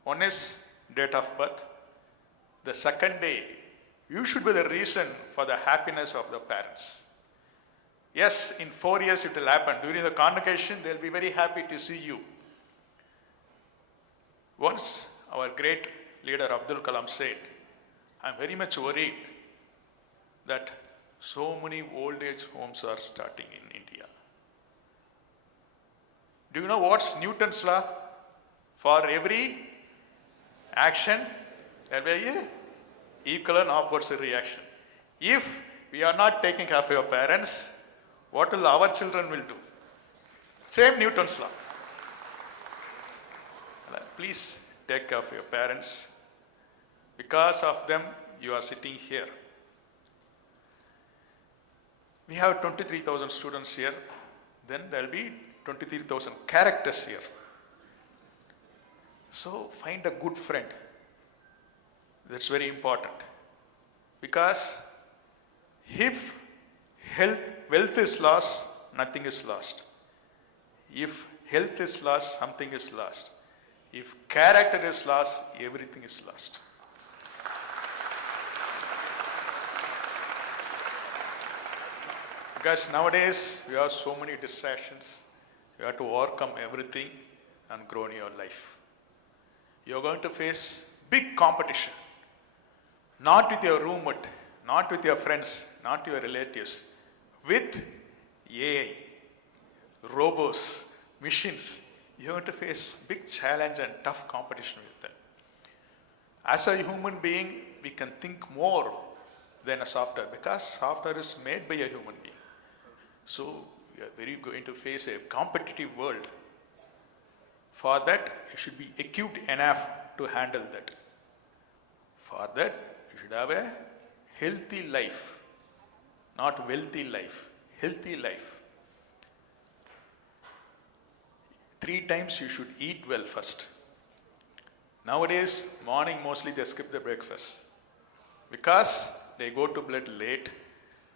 One is date of birth. The second day, you should be the reason for the happiness of the parents. Yes, in 4 years it will happen. During the convocation, they will be very happy to see you. Once our great leader Abdul Kalam said, I'm very much worried that so many old age homes are starting in India. Do you know what's Newton's law? For every action, there will be an equal and opposite reaction. If we are not taking care of our parents, what will our children will do? Same Newton's law. Please take care of your parents. Because of them, you are sitting here. We have 23,000 students here. Then there will be 23,000 characters here. So find a good friend. That's very important. Because if wealth is lost, nothing is lost. If health is lost, something is lost. If character is lost, everything is lost. Because nowadays we have so many distractions. You have to overcome everything and grow in your life. You are going to face big competition. Not with your roommate, not with your friends, not your relatives. With AI, robots, machines, you are going to face big challenge and tough competition with them. As a human being, we can think more than a software because software is made by a human being. So we are very going to face a competitive world. For that, you should be equipped enough to handle that. For that, you should have a healthy life, not wealthy life, healthy life. 3 times you should eat well first. Nowadays, morning mostly they skip the breakfast because they go to bed late,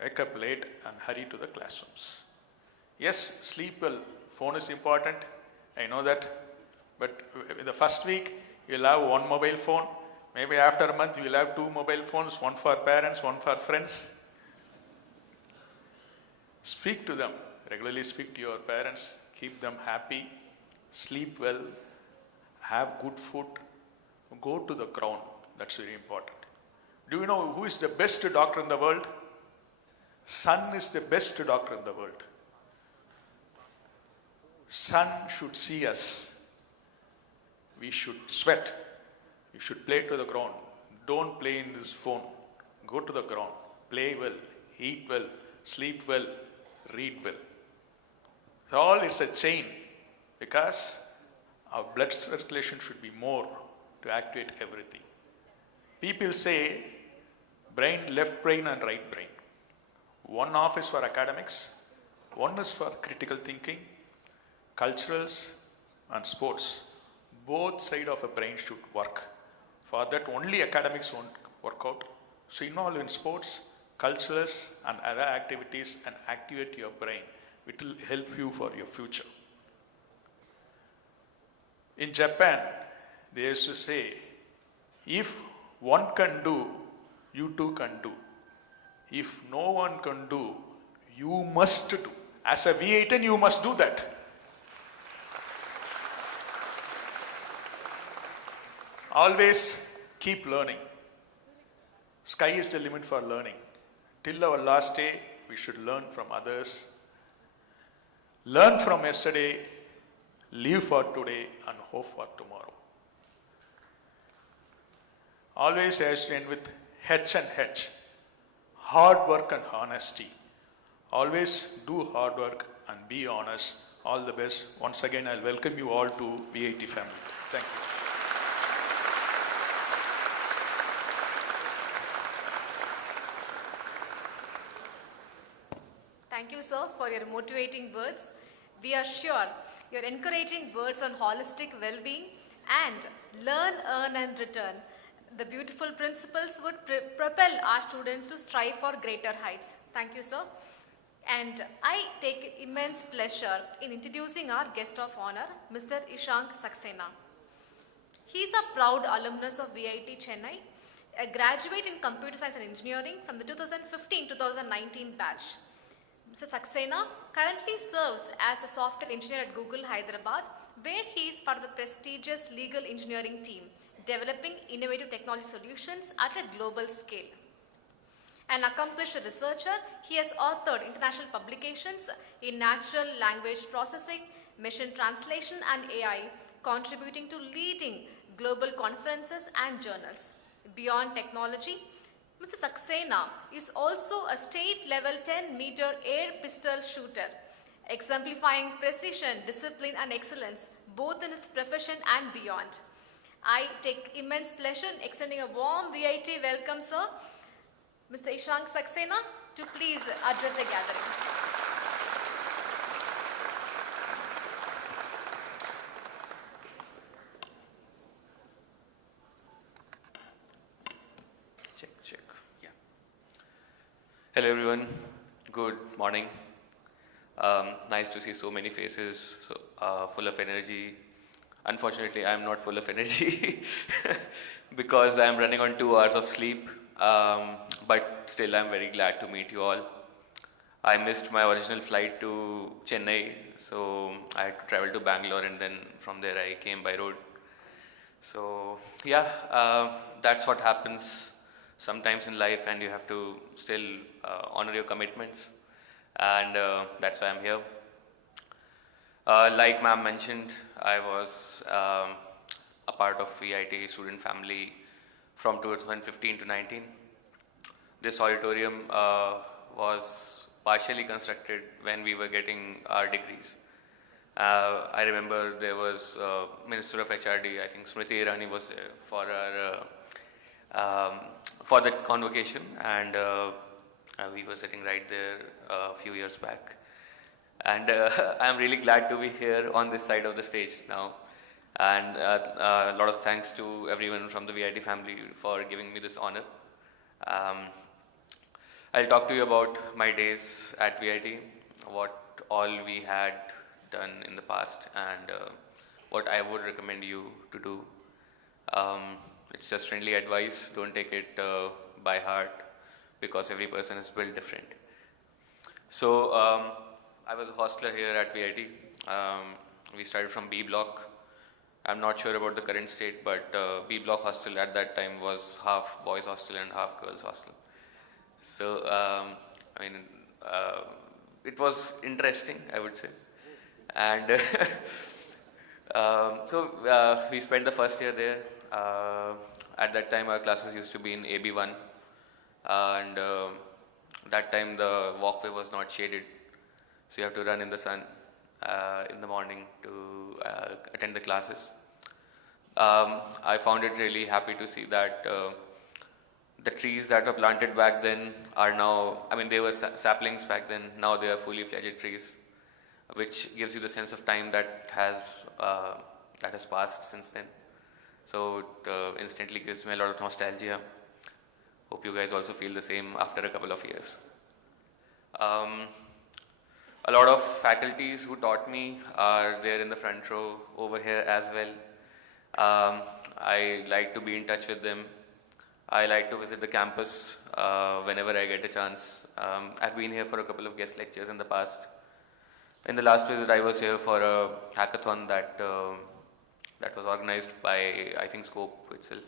wake up late and hurry to the classrooms. Yes, sleep well. Phone is important. I know that. But in the first week, you'll have 1 mobile phone. Maybe after a month, you'll have 2 mobile phones, 1 for parents, 1 for friends. Speak to them. Regularly speak to your parents. Keep them happy. Sleep well. Have good food. Go to the ground. That's very important. Do you know who is the best doctor in the world? Sun is the best doctor in the world. Sun should see us. We should sweat. You should play to the ground. Don't play in this phone. Go to the ground. Play well. Eat well. sleep well, read well. So all is a chain because our blood circulation should be more to activate everything. People say brain, left brain and right brain. One half is for academics, one is for critical thinking, culturals and sports. Both sides of a brain should work. For that only academics won't work out. So involve in sports, culturals and other activities and activate your brain. It will help you for your future. In Japan, they used to say, if one can do, you too can do. If no one can do, you must do. As a V18, you must do that. Always keep learning. Sky is the limit for learning. Till our last day, we should learn from others. Learn from yesterday, live for today, and hope for tomorrow. Always I used to end with H and H. Hard work and honesty. Always do hard work and be honest. All the best. Once again, I'll welcome you all to VIT family. Thank you. Thank you, sir, for your motivating words. We are sure your encouraging words on holistic well-being and learn, earn and return. The beautiful principles would propel our students to strive for greater heights. Thank you, sir. And I take immense pleasure in introducing our guest of honor, Mr. Ishank Saxena. He is a proud alumnus of VIT Chennai, a graduate in Computer Science and Engineering from the 2015-2019 batch. Mr. Saxena currently serves as a software engineer at Google Hyderabad, where he is part of the prestigious legal engineering team, developing innovative technology solutions at a global scale. An accomplished researcher, he has authored international publications in natural language processing, machine translation and AI, contributing to leading global conferences and journals. Beyond technology, Mr. Saxena is also a state-level 10-meter air pistol shooter, exemplifying precision, discipline and excellence both in his profession and beyond. I take immense pleasure in extending a warm VIT welcome, sir, Mr. Ishank Saxena, to please address the gathering. Check. Yeah. Hello, everyone. Good morning. Nice to see so many faces, full of energy. Unfortunately, I am not full of energy because I am running on 2 hours of sleep. But still, I am very glad to meet you all. I missed my original flight to Chennai, so I had to travel to Bangalore, and then from there I came by road. So yeah, that's what happens sometimes in life, and you have to still honor your commitments, and that's why I'm here. Like ma'am mentioned, I was a part of VIT student family from 2015 to 19. This auditorium was partially constructed when we were getting our degrees. I remember there was Minister of HRD, I think Smriti Irani was there for the convocation, and we were sitting right there a few years back. And I'm really glad to be here on this side of the stage now. And a lot of thanks to everyone from the VIT family for giving me this honor. I'll talk to you about my days at VIT, what all we had done in the past, and what I would recommend you to do. It's just friendly advice, don't take it by heart, because every person is built different. So I was a hostler here at VIT. We started from B block. I'm not sure about the current state, but B block hostel at that time was half boys hostel and half girls hostel. So it was interesting, I would say. And we spent the first year there. At that time, our classes used to be in AB1, and That time the walkway was not shaded, so you have to run in the sun in the morning to attend the classes. I found it really happy to see that the trees that were planted back then are now, I mean, they were saplings back then, now they are fully fledged trees, which gives you the sense of time that has passed since then. So it instantly gives me a lot of nostalgia. Hope you guys also feel the same after a couple of years. A lot of faculties who taught me are there in the front row over here as well. I like to be in touch with them. I like to visit the campus whenever I get a chance. I've been here for a couple of guest lectures in the past. In the last visit, I was here for a hackathon that was organized by, I think, Scope itself.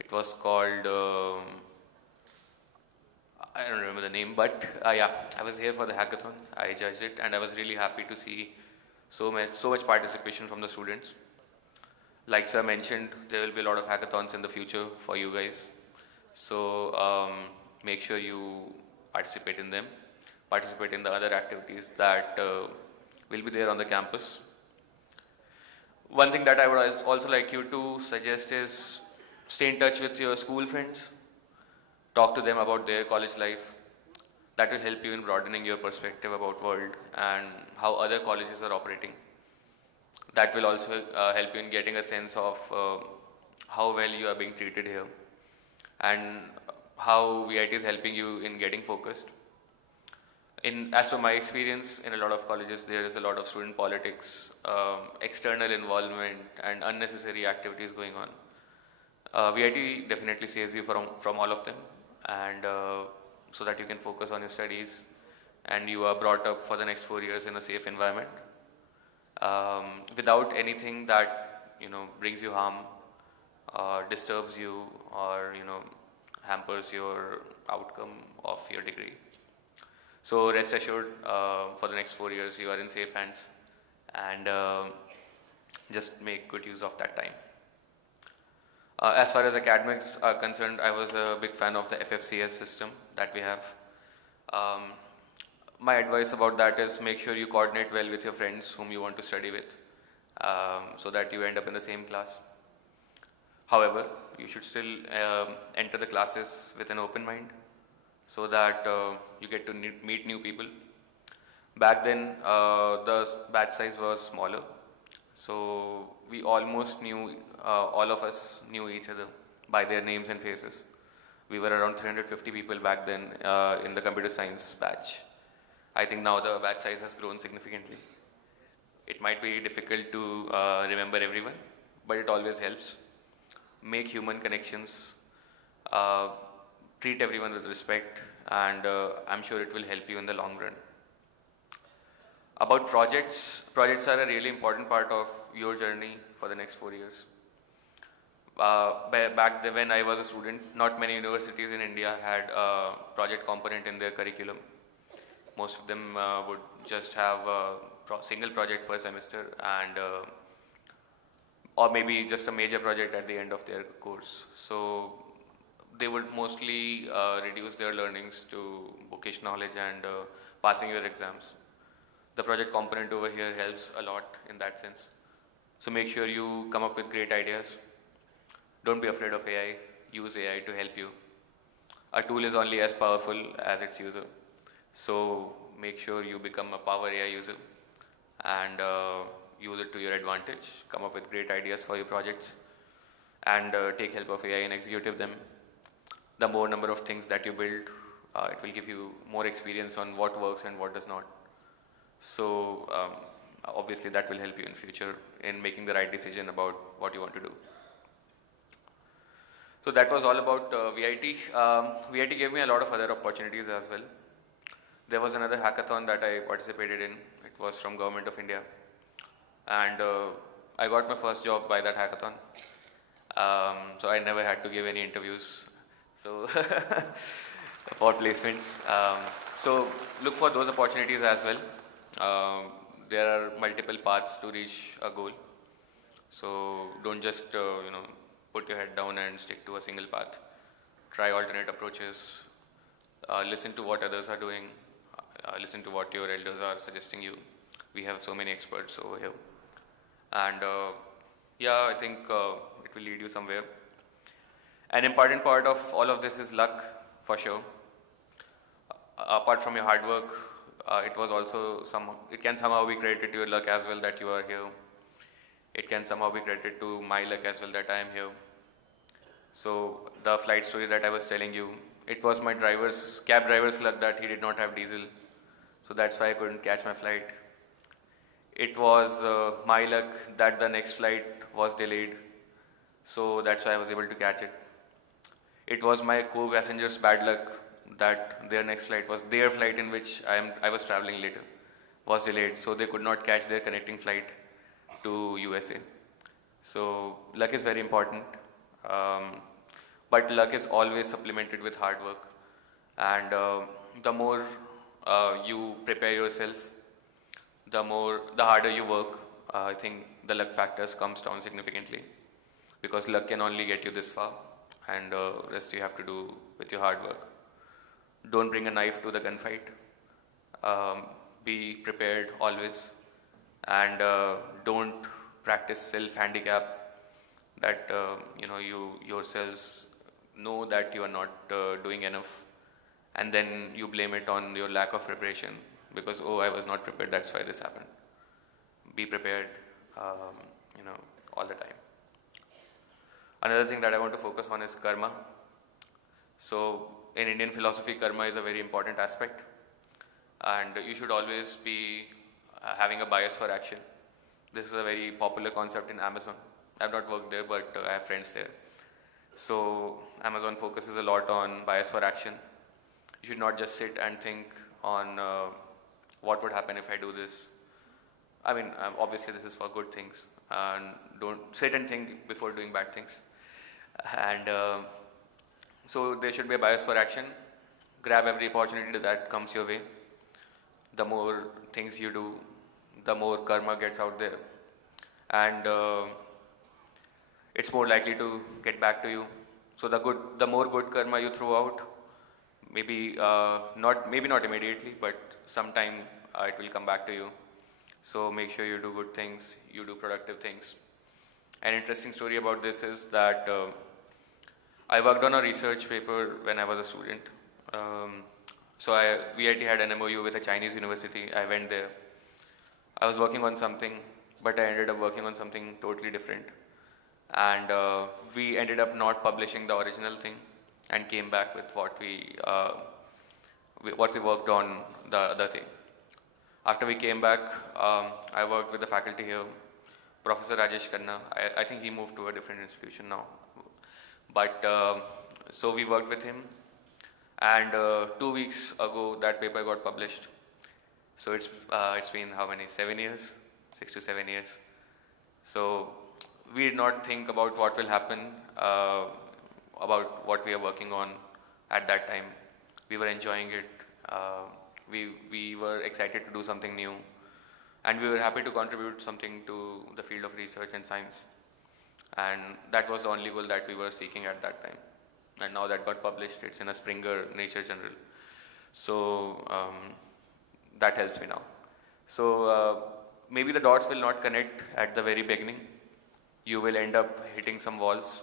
It was called, I don't remember the name, but yeah, I was here for the hackathon. I judged it, and I was really happy to see so much participation from the students. Like sir mentioned, there will be a lot of hackathons in the future for you guys. So make sure you participate in them, participate in the other activities that will be there on the campus. One thing that I would also like you to suggest is stay in touch with your school friends, talk to them about their college life. That will help you in broadening your perspective about world and how other colleges are operating. That will also help you in getting a sense of how well you are being treated here and how VIT is helping you in getting focused. As per my experience, in a lot of colleges, there is a lot of student politics, external involvement, and unnecessary activities going on. VIT definitely saves you from all of them, and so that you can focus on your studies, and you are brought up for the next 4 years in a safe environment, without anything that brings you harm, disturbs you, or hampers your outcome of your degree. So rest assured, for the next 4 years you are in safe hands, and just make good use of that time. As far as academics are concerned, I was a big fan of the FFCS system that we have. My advice about that is make sure you coordinate well with your friends whom you want to study with, so that you end up in the same class. However, you should still enter the classes with an open mind, so that you get to meet new people. Back then, the batch size was smaller, so we almost knew, all of us knew each other by their names and faces. We were around 350 people back then in the computer science batch. I think now the batch size has grown significantly. It might be difficult to remember everyone, but it always helps. Make human connections, treat everyone with respect, and I'm sure it will help you in the long run. About projects are a really important part of your journey for the next 4 years. Back then when I was a student, not many universities in India had a project component in their curriculum. Most of them would just have a single project per semester, and or maybe just a major project at the end of their course. So they would mostly reduce their learnings to bookish knowledge and passing your exams. The project component over here helps a lot in that sense. So make sure you come up with great ideas. Don't be afraid of AI. Use AI to help you. A tool is only as powerful as its user. So make sure you become a power AI user and use it to your advantage. Come up with great ideas for your projects and take help of AI and execute them. The more number of things that you build, it will give you more experience on what works and what does not. So obviously that will help you in future in making the right decision about what you want to do. So that was all about VIT. VIT gave me a lot of other opportunities as well. There was another hackathon that I participated in. It was from Government of India. And I got my first job by that hackathon. So I never had to give any interviews. So for placements. So look for those opportunities as well. There are multiple paths to reach a goal. So don't just put your head down and stick to a single path. Try alternate approaches. listen to what others are doing, listen to what your elders are suggesting you. We have so many experts over here. And yeah, I think it will lead you somewhere. An important part of all of this is luck, for sure. Apart from your hard work, it can somehow be credited to your luck as well that you are here. It can somehow be credited to my luck as well that I am here. So the flight story that I was telling you, it was my cab driver's luck that he did not have diesel. So that's why I couldn't catch my flight. It was my luck that the next flight was delayed. So that's why I was able to catch it. It was my co-passengers' bad luck that their flight in which I was traveling later was delayed. So they could not catch their connecting flight to USA. So luck is very important. But luck is always supplemented with hard work. And the more you prepare yourself, the harder you work, I think the luck factors comes down significantly, because luck can only get you this far, and rest you have to do with your hard work. Don't bring a knife to the gunfight. Be prepared always, and don't practice self-handicap that you yourselves know that you are not doing enough, and then you blame it on your lack of preparation because, oh, I was not prepared, that's why this happened. Be prepared, all the time. Another thing that I want to focus on is karma. So in Indian philosophy, karma is a very important aspect, and you should always be having a bias for action. This is a very popular concept in Amazon. I've not worked there, but I have friends there. So Amazon focuses a lot on bias for action. You should not just sit and think on what would happen if I do this. I mean, obviously this is for good things, and don't sit and think before doing bad things. And so there should be a bias for action. Grab every opportunity that comes your way. The more things you do, the more karma gets out there, and it's more likely to get back to you. So the more good karma you throw out, maybe not immediately, but sometime it will come back to you. So make sure you do good things, you do productive things. An interesting story about this is that I worked on a research paper when I was a student. So VIT had an MOU with a Chinese university. I went there. I was working on something, but I ended up working on something totally different. And we ended up not publishing the original thing and came back with what we worked on, the other thing. After we came back, I worked with the faculty here, Professor Rajesh Khanna. I think he moved to a different institution now. But so we worked with him, and 2 weeks ago that paper got published. So it's been how many? 7 years? 6 to 7 years. So we did not think about what will happen, about what we are working on at that time. We were enjoying it. We were excited to do something new, and we were happy to contribute something to the field of research and science. And that was the only goal that we were seeking at that time. And now that got published, it's in a Springer Nature Journal. So that helps me now. So maybe the dots will not connect at the very beginning. You will end up hitting some walls,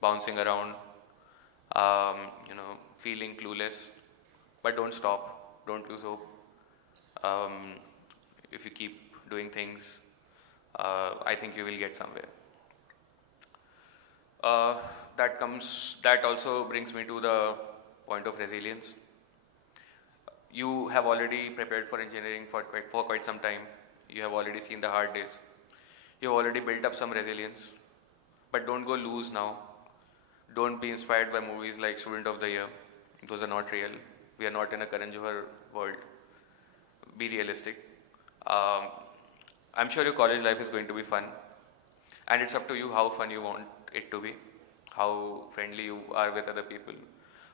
bouncing around, feeling clueless. But don't stop, don't lose hope. If you keep doing things, I think you will get somewhere. That also brings me to the point of resilience. You have already prepared for engineering for quite some time. You have already seen the hard days. You have already built up some resilience. But don't go loose now. Don't be inspired by movies like Student of the Year. Those are not real. We are not in a Karan Johar world. Be realistic. I'm sure your college life is going to be fun. And it's up to you how fun you want it to be, how friendly you are with other people,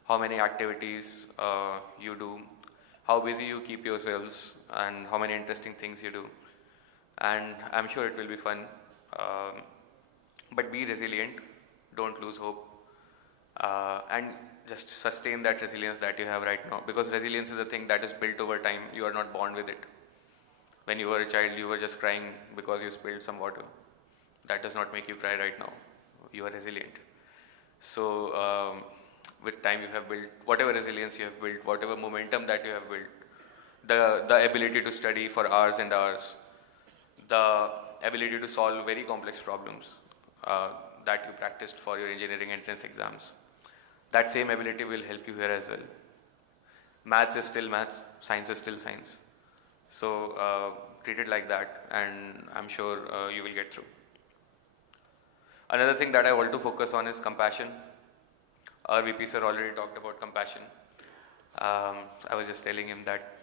how many activities you do, how busy you keep yourselves, and how many interesting things you do. And I'm sure it will be fun. But be resilient, don't lose hope. And just sustain that resilience that you have right now, because resilience is a thing that is built over time. You are not born with it. When you were a child, you were just crying because you spilled some water. That does not make you cry right now. You are resilient. So with time you have built whatever resilience you have built, whatever momentum that you have built, the ability to study for hours and hours, the ability to solve very complex problems that you practiced for your engineering entrance exams. That same ability will help you here as well. Maths is still maths, science is still science. So treat it like that, and I'm sure you will get through. Another thing that I want to focus on is compassion. Our VP sir already talked about compassion. I was just telling him that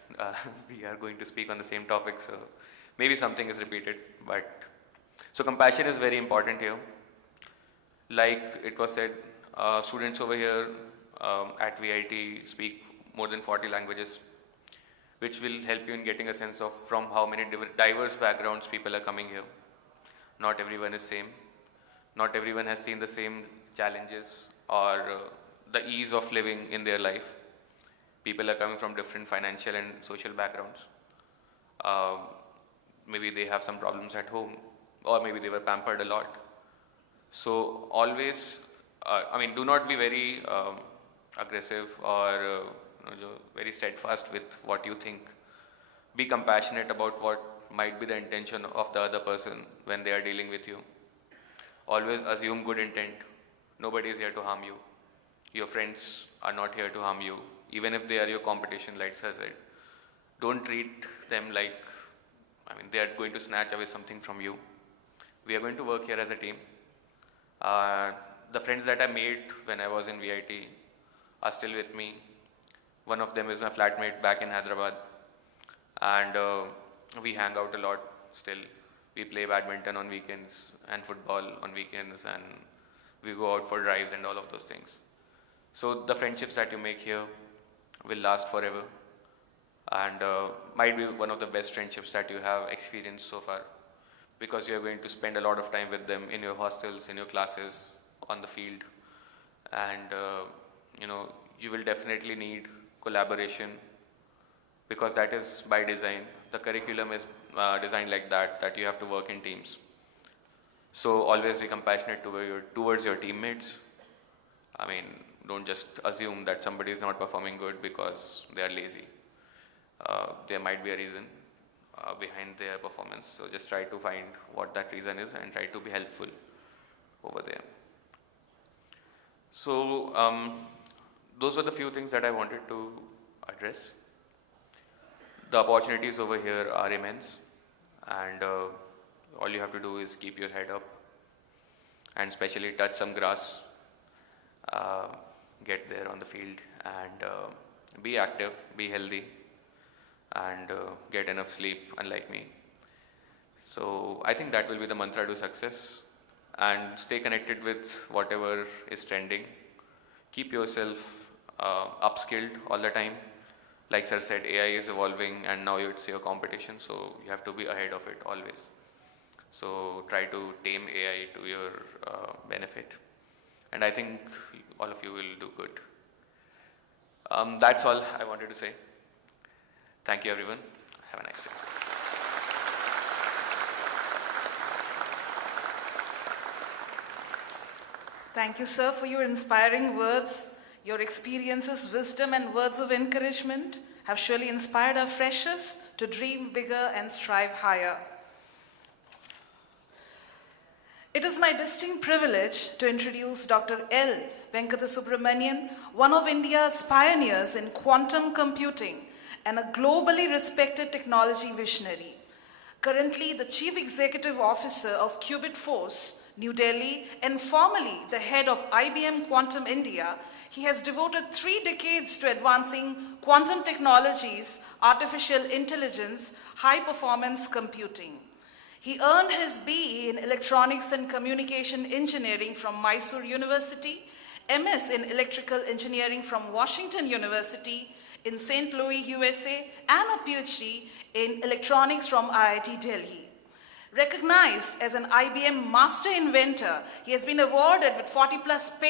we are going to speak on the same topic, so maybe something is repeated. But so compassion is very important here. Like it was said, students over here at VIT speak more than 40 languages, which will help you in getting a sense of from how many diverse backgrounds people are coming here. Not everyone is same. Not everyone has seen the same challenges or the ease of living in their life. People are coming from different financial and social backgrounds. Maybe they have some problems at home, or maybe they were pampered a lot. So always, do not be very aggressive or very steadfast with what you think. Be compassionate about what might be the intention of the other person when they are dealing with you. Always assume good intent. Nobody is here to harm you. Your friends are not here to harm you. Even if they are your competition, like Sir said. Don't treat them like, they are going to snatch away something from you. We are going to work here as a team. The friends that I made when I was in VIT are still with me. One of them is my flatmate back in Hyderabad. And we hang out a lot still. We play badminton on weekends and football on weekends, and we go out for drives and all of those things. So the friendships that you make here will last forever, and might be one of the best friendships that you have experienced so far, because you are going to spend a lot of time with them in your hostels, in your classes, on the field, and you will definitely need collaboration, because that is by design. The curriculum is designed like that you have to work in teams. So always be compassionate towards your teammates. Don't just assume that somebody is not performing good because they are lazy. There might be a reason behind their performance. So just try to find what that reason is and try to be helpful over there. So those were the few things that I wanted to address. The opportunities over here are immense, and all you have to do is keep your head up and especially touch some grass, get there on the field, and be active, be healthy, and get enough sleep, unlike me. So I think that will be the mantra to success, and stay connected with whatever is trending. Keep yourself upskilled all the time. Like Sir said, AI is evolving, and now it's your competition, so you have to be ahead of it always. So try to tame AI to your benefit, and I think all of you will do good. That's all I wanted to say. Thank you, everyone. Have a nice day. Thank you, sir, for your inspiring words. Your experiences, wisdom, and words of encouragement have surely inspired our freshers to dream bigger and strive higher. It is my distinct privilege to introduce Dr. L. Venkata-Subramanian, one of India's pioneers in quantum computing and a globally respected technology visionary. Currently the Chief Executive Officer of Qubit Force, New Delhi, and formerly the head of IBM Quantum India, he has devoted 3 decades to advancing quantum technologies, artificial intelligence, high-performance computing. He earned his BE in Electronics and Communication Engineering from Mysore University, MS in Electrical Engineering from Washington University in St. Louis, USA, and a PhD in Electronics from IIT Delhi. Recognized as an IBM Master Inventor, he has been awarded with 40+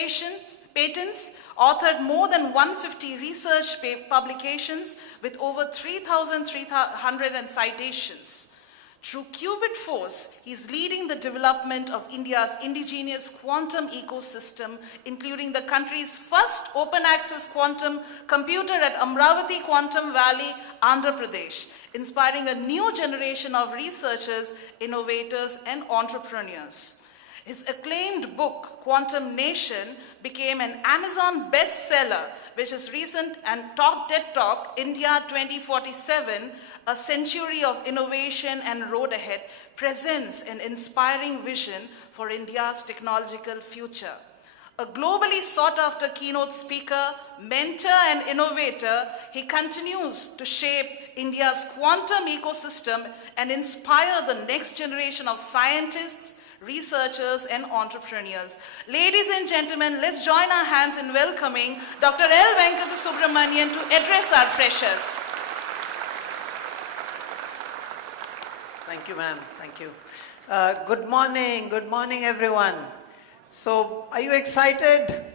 patents, authored more than 150 research publications with over 3,300 citations. Through qubit force, he is leading the development of India's indigenous quantum ecosystem, including the country's first open access quantum computer at Amravati Quantum Valley, Andhra Pradesh, inspiring a new generation of researchers, innovators, and entrepreneurs. His acclaimed book, Quantum Nation, became an Amazon bestseller, which is recent, and TED Talk, India 2047, A Century of Innovation and Road Ahead, presents an inspiring vision for India's technological future. A globally sought-after keynote speaker, mentor, and innovator, he continues to shape India's quantum ecosystem and inspire the next generation of scientists, researchers, and entrepreneurs. Ladies and gentlemen, let's join our hands in welcoming Dr. L. Venkata Subramanian to address our freshers. Thank you, ma'am. Thank you. Good morning, everyone. So, are you excited?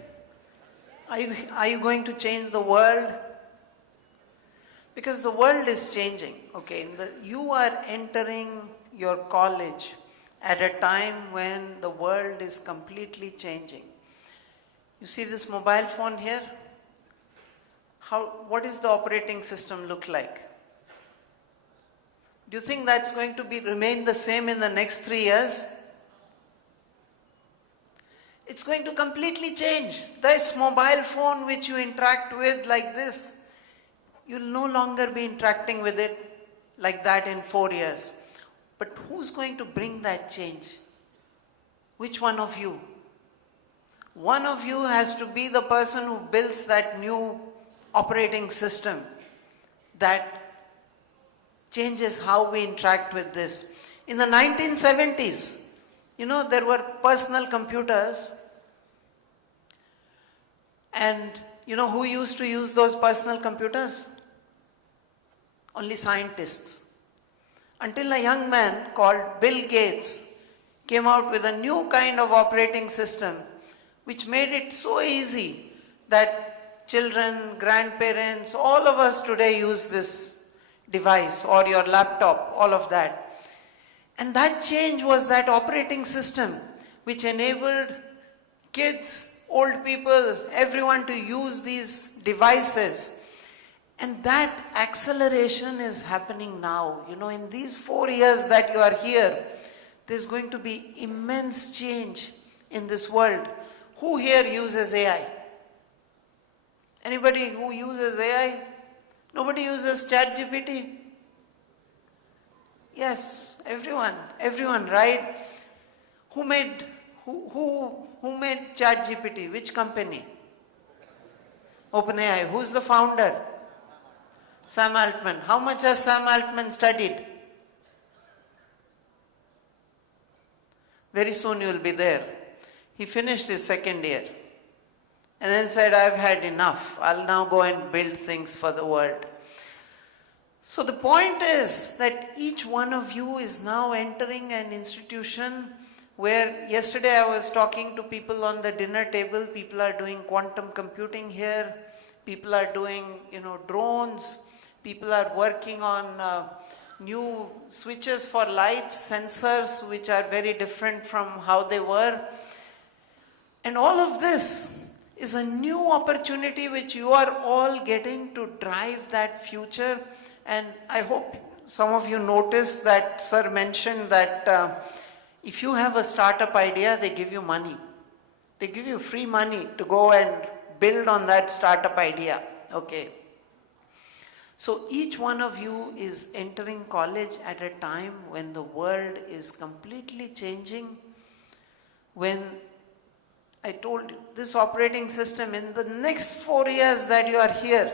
Are you going to change the world? Because the world is changing. Okay, you are entering your college at a time when the world is completely changing. You see this mobile phone here? What does the operating system look like? Do you think that's going to remain the same in the next 3 years? It's going to completely change. This mobile phone which you interact with like this, you'll no longer be interacting with it like that in 4 years. But who's going to bring that change? Which one of you? One of you has to be the person who builds that new operating system that changes how we interact with this. In the 1970s, there were personal computers, and who used to use those personal computers? Only scientists. Until a young man called Bill Gates came out with a new kind of operating system which made it so easy that children, grandparents, all of us today use this device or your laptop, all of that. And that change was that operating system which enabled kids, old people, everyone to use these devices. And that acceleration is happening now. In these 4 years that you are here, there's going to be immense change in this world. Who here uses AI? Anybody who uses AI? Nobody uses ChatGPT? Yes, everyone, right? Who made ChatGPT? Which company? OpenAI. Who's the founder? Sam Altman. How much has Sam Altman studied? Very soon you will be there. He finished his second year and then said, I've had enough. I'll now go and build things for the world. So the point is that each one of you is now entering an institution where yesterday I was talking to people on the dinner table. People are doing quantum computing here. People are doing, drones. People are working on new switches for lights, sensors, which are very different from how they were. And all of this is a new opportunity which you are all getting to drive that future. And I hope some of you noticed that Sir mentioned that if you have a startup idea, they give you money. They give you free money to go and build on that startup idea. Okay. So each one of you is entering college at a time when the world is completely changing. When I told you, this operating system in the next 4 years that you are here,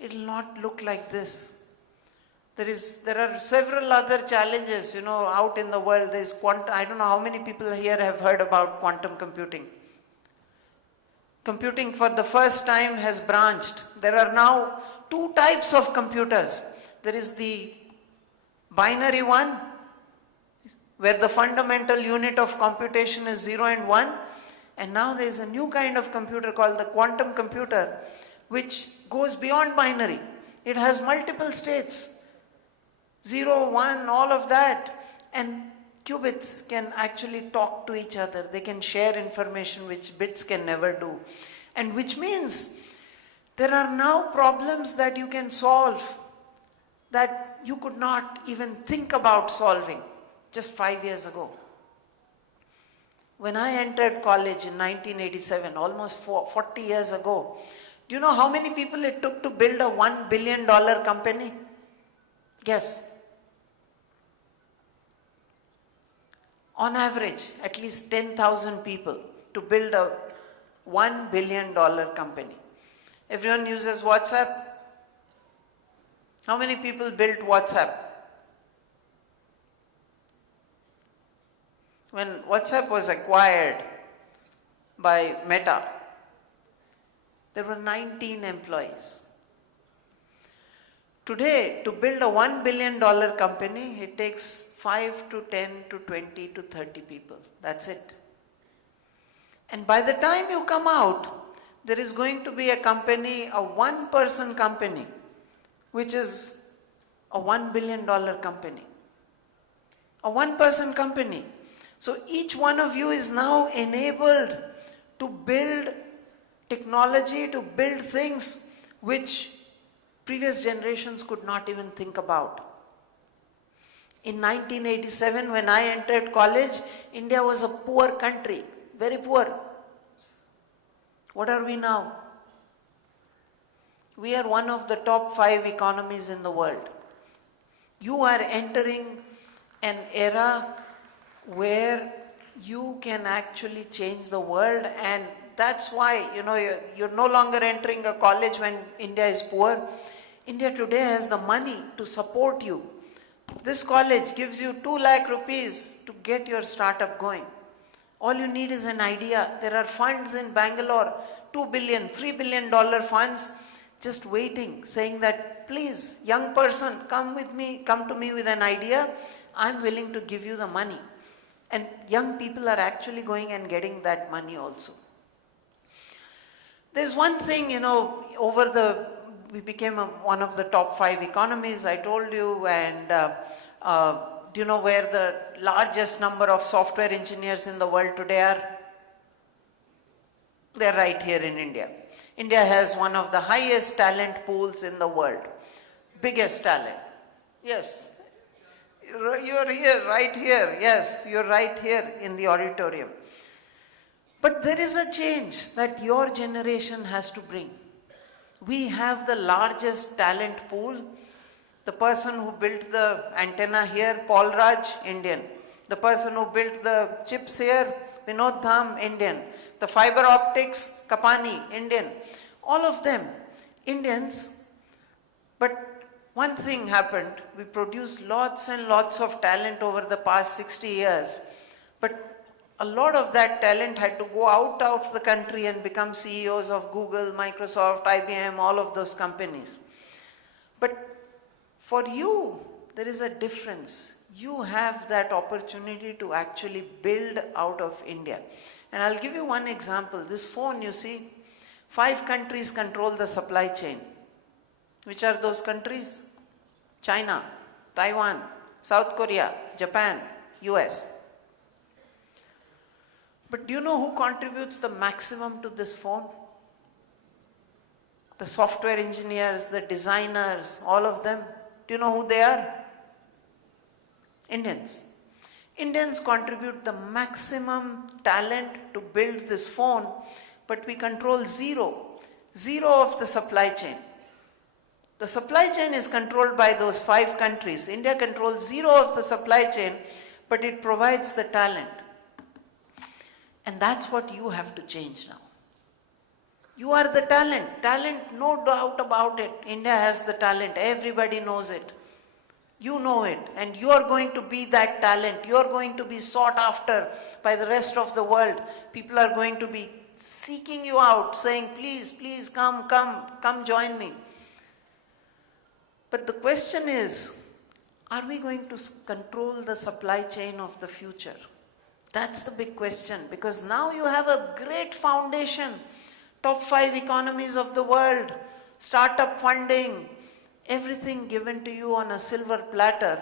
it will not look like this. There are several other challenges, out in the world. There is quantum. I don't know how many people here have heard about quantum computing. Computing for the first time has branched. There are now 2 types of computers. There is the binary one, where the fundamental unit of computation is 0 and 1, And now there is a new kind of computer called the quantum computer, which goes beyond binary. It has multiple states, 0, 1, all of that. And qubits can actually talk to each other. They can share information which bits can never do. And which means there are now problems that you can solve that you could not even think about solving just 5 years ago. When I entered college in 1987, almost 40 years ago, do you know how many people it took to build a $1 billion company? Guess. On average, at least 10,000 people to build a $1 billion company. Everyone uses WhatsApp. How many people built WhatsApp? When WhatsApp was acquired by Meta, there were 19 employees. Today, to build a $1 billion company, it takes 5 to 10 to 20 to 30 people. That's it. And by the time you come out, there is going to be a company, a one-person company, which is a $1 billion company. A one-person company. So each one of you is now enabled to build technology, to build things which previous generations could not even think about. In 1987, when I entered college, India was a poor country, very poor. What are we now? We are one of the top 5 economies in the world. You are entering an era where you can actually change the world, and that's why you're no longer entering a college when India is poor. India today has the money to support you. This college gives you 2 lakh rupees to get your startup going. All you need is an idea. There are funds in Bangalore, $2 billion, $3 billion funds, just waiting, saying that, please, young person, come to me with an idea. I'm willing to give you the money. And young people are actually going and getting that money also. There's one thing, we became one of the top 5 economies, I told you, and do you know where the largest number of software engineers in the world today are? They're right here in India. India has one of the highest talent pools in the world. Biggest talent. Yes. You're here, right here. Yes, you're right here in the auditorium. But there is a change that your generation has to bring. We have the largest talent pool. The person who built the antenna here, Paul Raj, Indian. The person who built the chips here, Vinod Dham, Indian. The fiber optics, Kapani, Indian. All of them, Indians. But one thing happened, we produced lots and lots of talent over the past 60 years. But a lot of that talent had to go out of the country and become CEOs of Google, Microsoft, IBM, all of those companies. But for you, there is a difference. You have that opportunity to actually build out of India. And I'll give you one example. This phone, you see, 5 countries control the supply chain. Which are those countries? China, Taiwan, South Korea, Japan, US. But do you know who contributes the maximum to this phone? The software engineers, the designers, all of them. Do you know who they are? Indians. Indians contribute the maximum talent to build this phone, but we control zero of the supply chain. The supply chain is controlled by those 5 countries. India controls 0 of the supply chain, but it provides the talent. And that's what you have to change now. You are the talent. Talent, no doubt about it. India has the talent. Everybody knows it. You know it. And you are going to be that talent. You are going to be sought after by the rest of the world. People are going to be seeking you out, saying, please, please come join me. But the question is, are we going to control the supply chain of the future? That's the big question, because now you have a great foundation. Top 5 economies of the world, startup funding, everything given to you on a silver platter.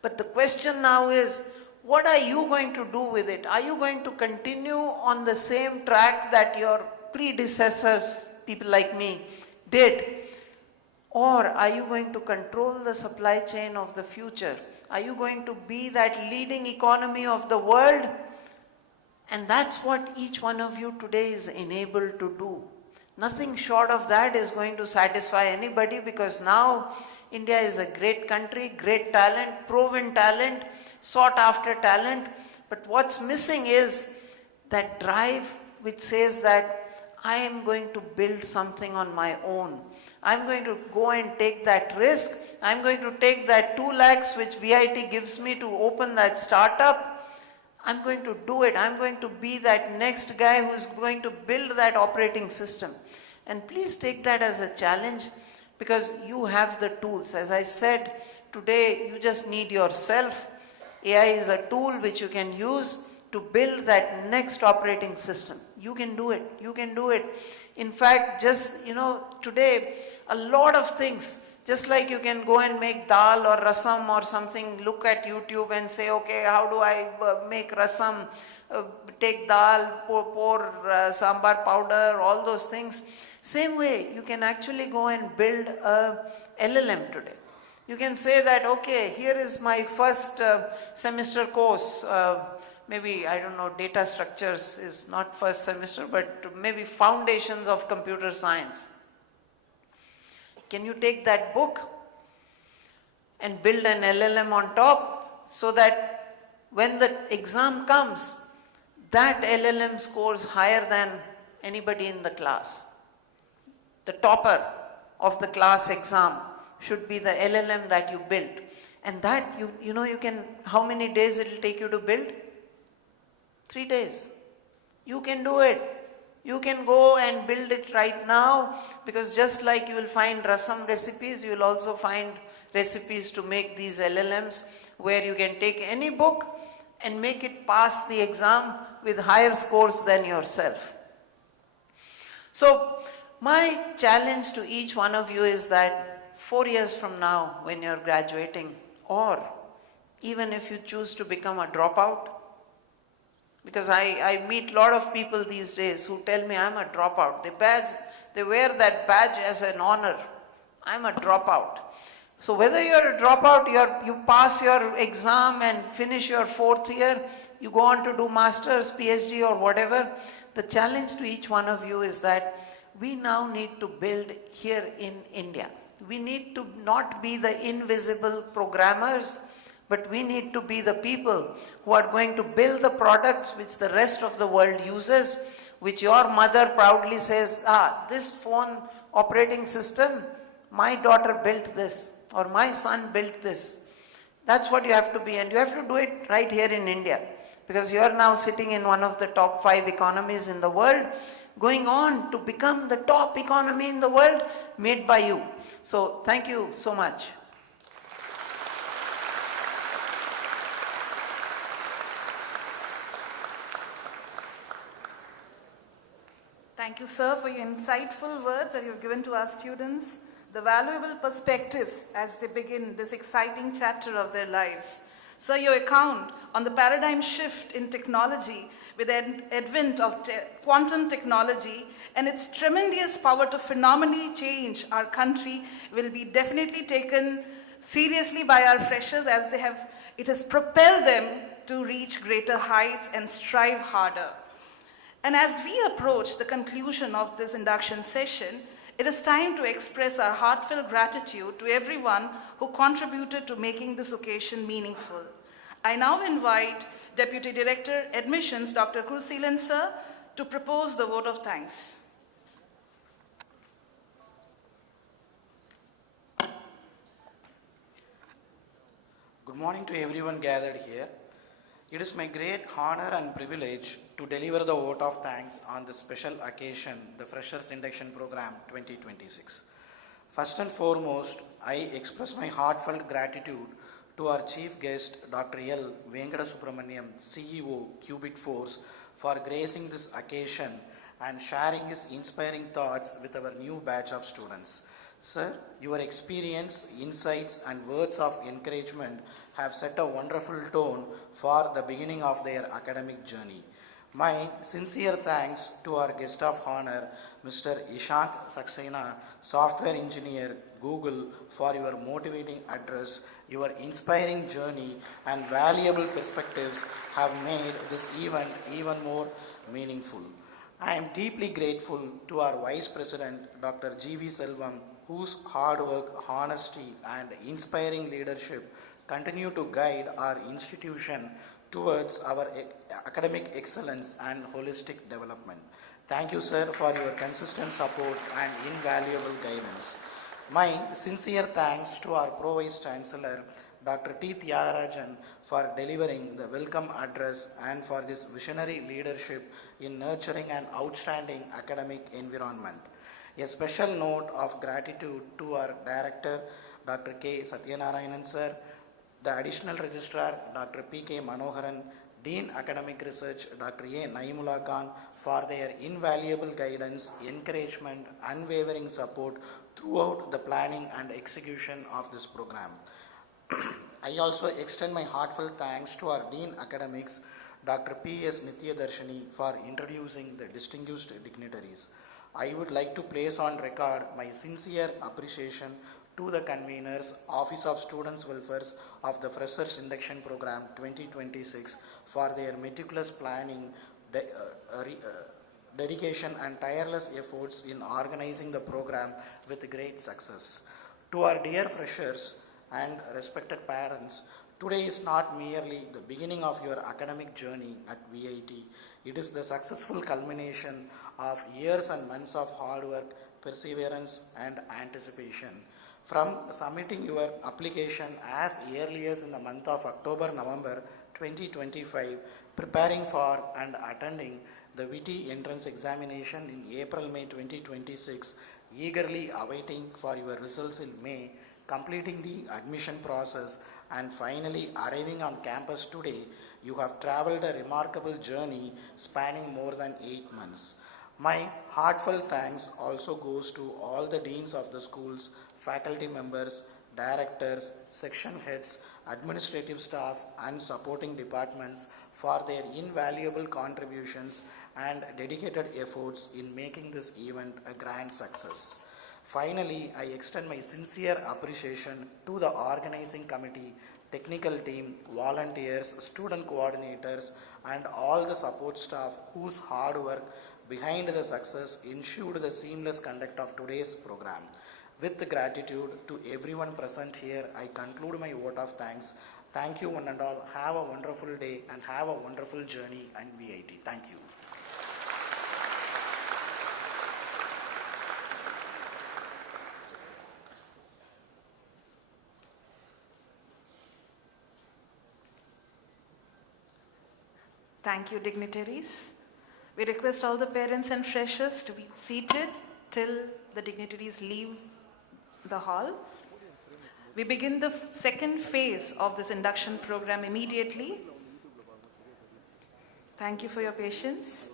But the question now is, what are you going to do with it? Are you going to continue on the same track that your predecessors, people like me, did? Or are you going to control the supply chain of the future? Are you going to be that leading economy of the world? And that's what each one of you today is enabled to do. Nothing short of that is going to satisfy anybody, because now India is a great country, great talent, proven talent, sought after talent. But what's missing is that drive which says that I am going to build something on my own. I'm going to go and take that risk. I'm going to take that 2 lakhs which VIT gives me to open that startup. I'm going to do it. I'm going to be that next guy who's going to build that operating system. And please take that as a challenge, because you have the tools. As I said, today you just need yourself. AI is a tool which you can use to build that next operating system. You can do it. You can do it. In fact, just, today, a lot of things, just like you can go and make dal or rasam or something, look at YouTube and say, okay, how do I make rasam? Take dal, pour sambar powder, all those things. Same way, you can actually go and build a LLM today. You can say that, okay, here is my first semester course. Maybe, I don't know, data structures is not first semester, but maybe foundations of computer science. Can you take that book and build an LLM on top, so that when the exam comes, that LLM scores higher than anybody in the class? The topper of the class exam should be the LLM that you built. And that, you can, how many days it will take you to build? 3 days. You can do it. You can go and build it right now, because just like you will find rasam recipes, you will also find recipes to make these LLMs, where you can take any book and make it pass the exam with higher scores than yourself. So, my challenge to each one of you is that 4 years from now, when you're graduating, or even if you choose to become a dropout, because I meet a lot of people these days who tell me I'm a dropout. They wear that badge as an honor. I'm a dropout. So whether you're a dropout, you pass your exam and finish your 4th year, you go on to do master's, PhD or whatever, the challenge to each one of you is that we now need to build here in India. We need to not be the invisible programmers, but we need to be the people who are going to build the products which the rest of the world uses, which your mother proudly says, this phone operating system, my daughter built this, or my son built this. That's what you have to be, and you have to do it right here in India, because you are now sitting in one of the top 5 economies in the world, going on to become the top economy in the world made by you. So thank you so much. Thank you, sir, for your insightful words that you've given to our students, the valuable perspectives as they begin this exciting chapter of their lives. Sir, your account on the paradigm shift in technology with the advent of quantum technology and its tremendous power to phenomenally change our country will be definitely taken seriously by our freshers, as it has propelled them to reach greater heights and strive harder. And as we approach the conclusion of this induction session, it is time to express our heartfelt gratitude to everyone who contributed to making this occasion meaningful. I now invite Deputy Director, Admissions, Dr. Kruseelan sir, to propose the vote of thanks. Good morning to everyone gathered here. It is my great honor and privilege to deliver the vote of thanks on this special occasion, the Freshers Induction Program 2026. First and foremost, I express my heartfelt gratitude to our chief guest, Dr. L. Venkata Subramaniam, CEO, Qubit Force, for gracing this occasion and sharing his inspiring thoughts with our new batch of students. Sir, your experience, insights, and words of encouragement have set a wonderful tone for the beginning of their academic journey. My sincere thanks to our guest of honor, Mr. Ishank Saxena, software engineer, Google, for your motivating address. Your inspiring journey and valuable perspectives have made this event even more meaningful. I am deeply grateful to our Vice President, Dr. G.V. Selvam, whose hard work, honesty, and inspiring leadership continue to guide our institution towards our academic excellence and holistic development. Thank you, sir, for your consistent support and invaluable guidance. My sincere thanks to our Pro Vice Chancellor, Dr. T. Tyagarajan, for delivering the welcome address and for this visionary leadership in nurturing an outstanding academic environment. A special note of gratitude to our Director, Dr. K. Satyanarayanan, sir, the Additional Registrar, Dr. P. K. Manoharan, Dean Academic Research, Dr. A. Naimullah Khan, for their invaluable guidance, encouragement, unwavering support throughout the planning and execution of this program. I also extend my heartfelt thanks to our Dean Academics, Dr. P. S. Nityadarshini, for introducing the distinguished dignitaries. I would like to place on record my sincere appreciation to the conveners, Office of Students' Welfare of the Freshers Induction Program 2026 for their meticulous planning, dedication and tireless efforts in organizing the program with great success. To our dear freshers and respected parents, today is not merely the beginning of your academic journey at VIT. It is the successful culmination of years and months of hard work, perseverance and anticipation. From submitting your application as early as in the month of October-November 2025, preparing for and attending the VT entrance examination in April-May 2026, eagerly awaiting for your results in May, completing the admission process, and finally arriving on campus today, you have traveled a remarkable journey spanning more than 8 months. My heartfelt thanks also goes to all the deans of the schools, faculty members, directors, section heads, administrative staff, and supporting departments for their invaluable contributions and dedicated efforts in making this event a grand success. Finally, I extend my sincere appreciation to the organizing committee, technical team, volunteers, student coordinators, and all the support staff whose hard work behind the success ensured the seamless conduct of today's program. With gratitude to everyone present here, I conclude my vote of thanks. Thank you one and all. Have a wonderful day and have a wonderful journey and VIT. Thank you. Thank you, dignitaries. We request all the parents and freshers to be seated till the dignitaries leave the hall. We begin the second phase of this induction program immediately. Thank you for your patience.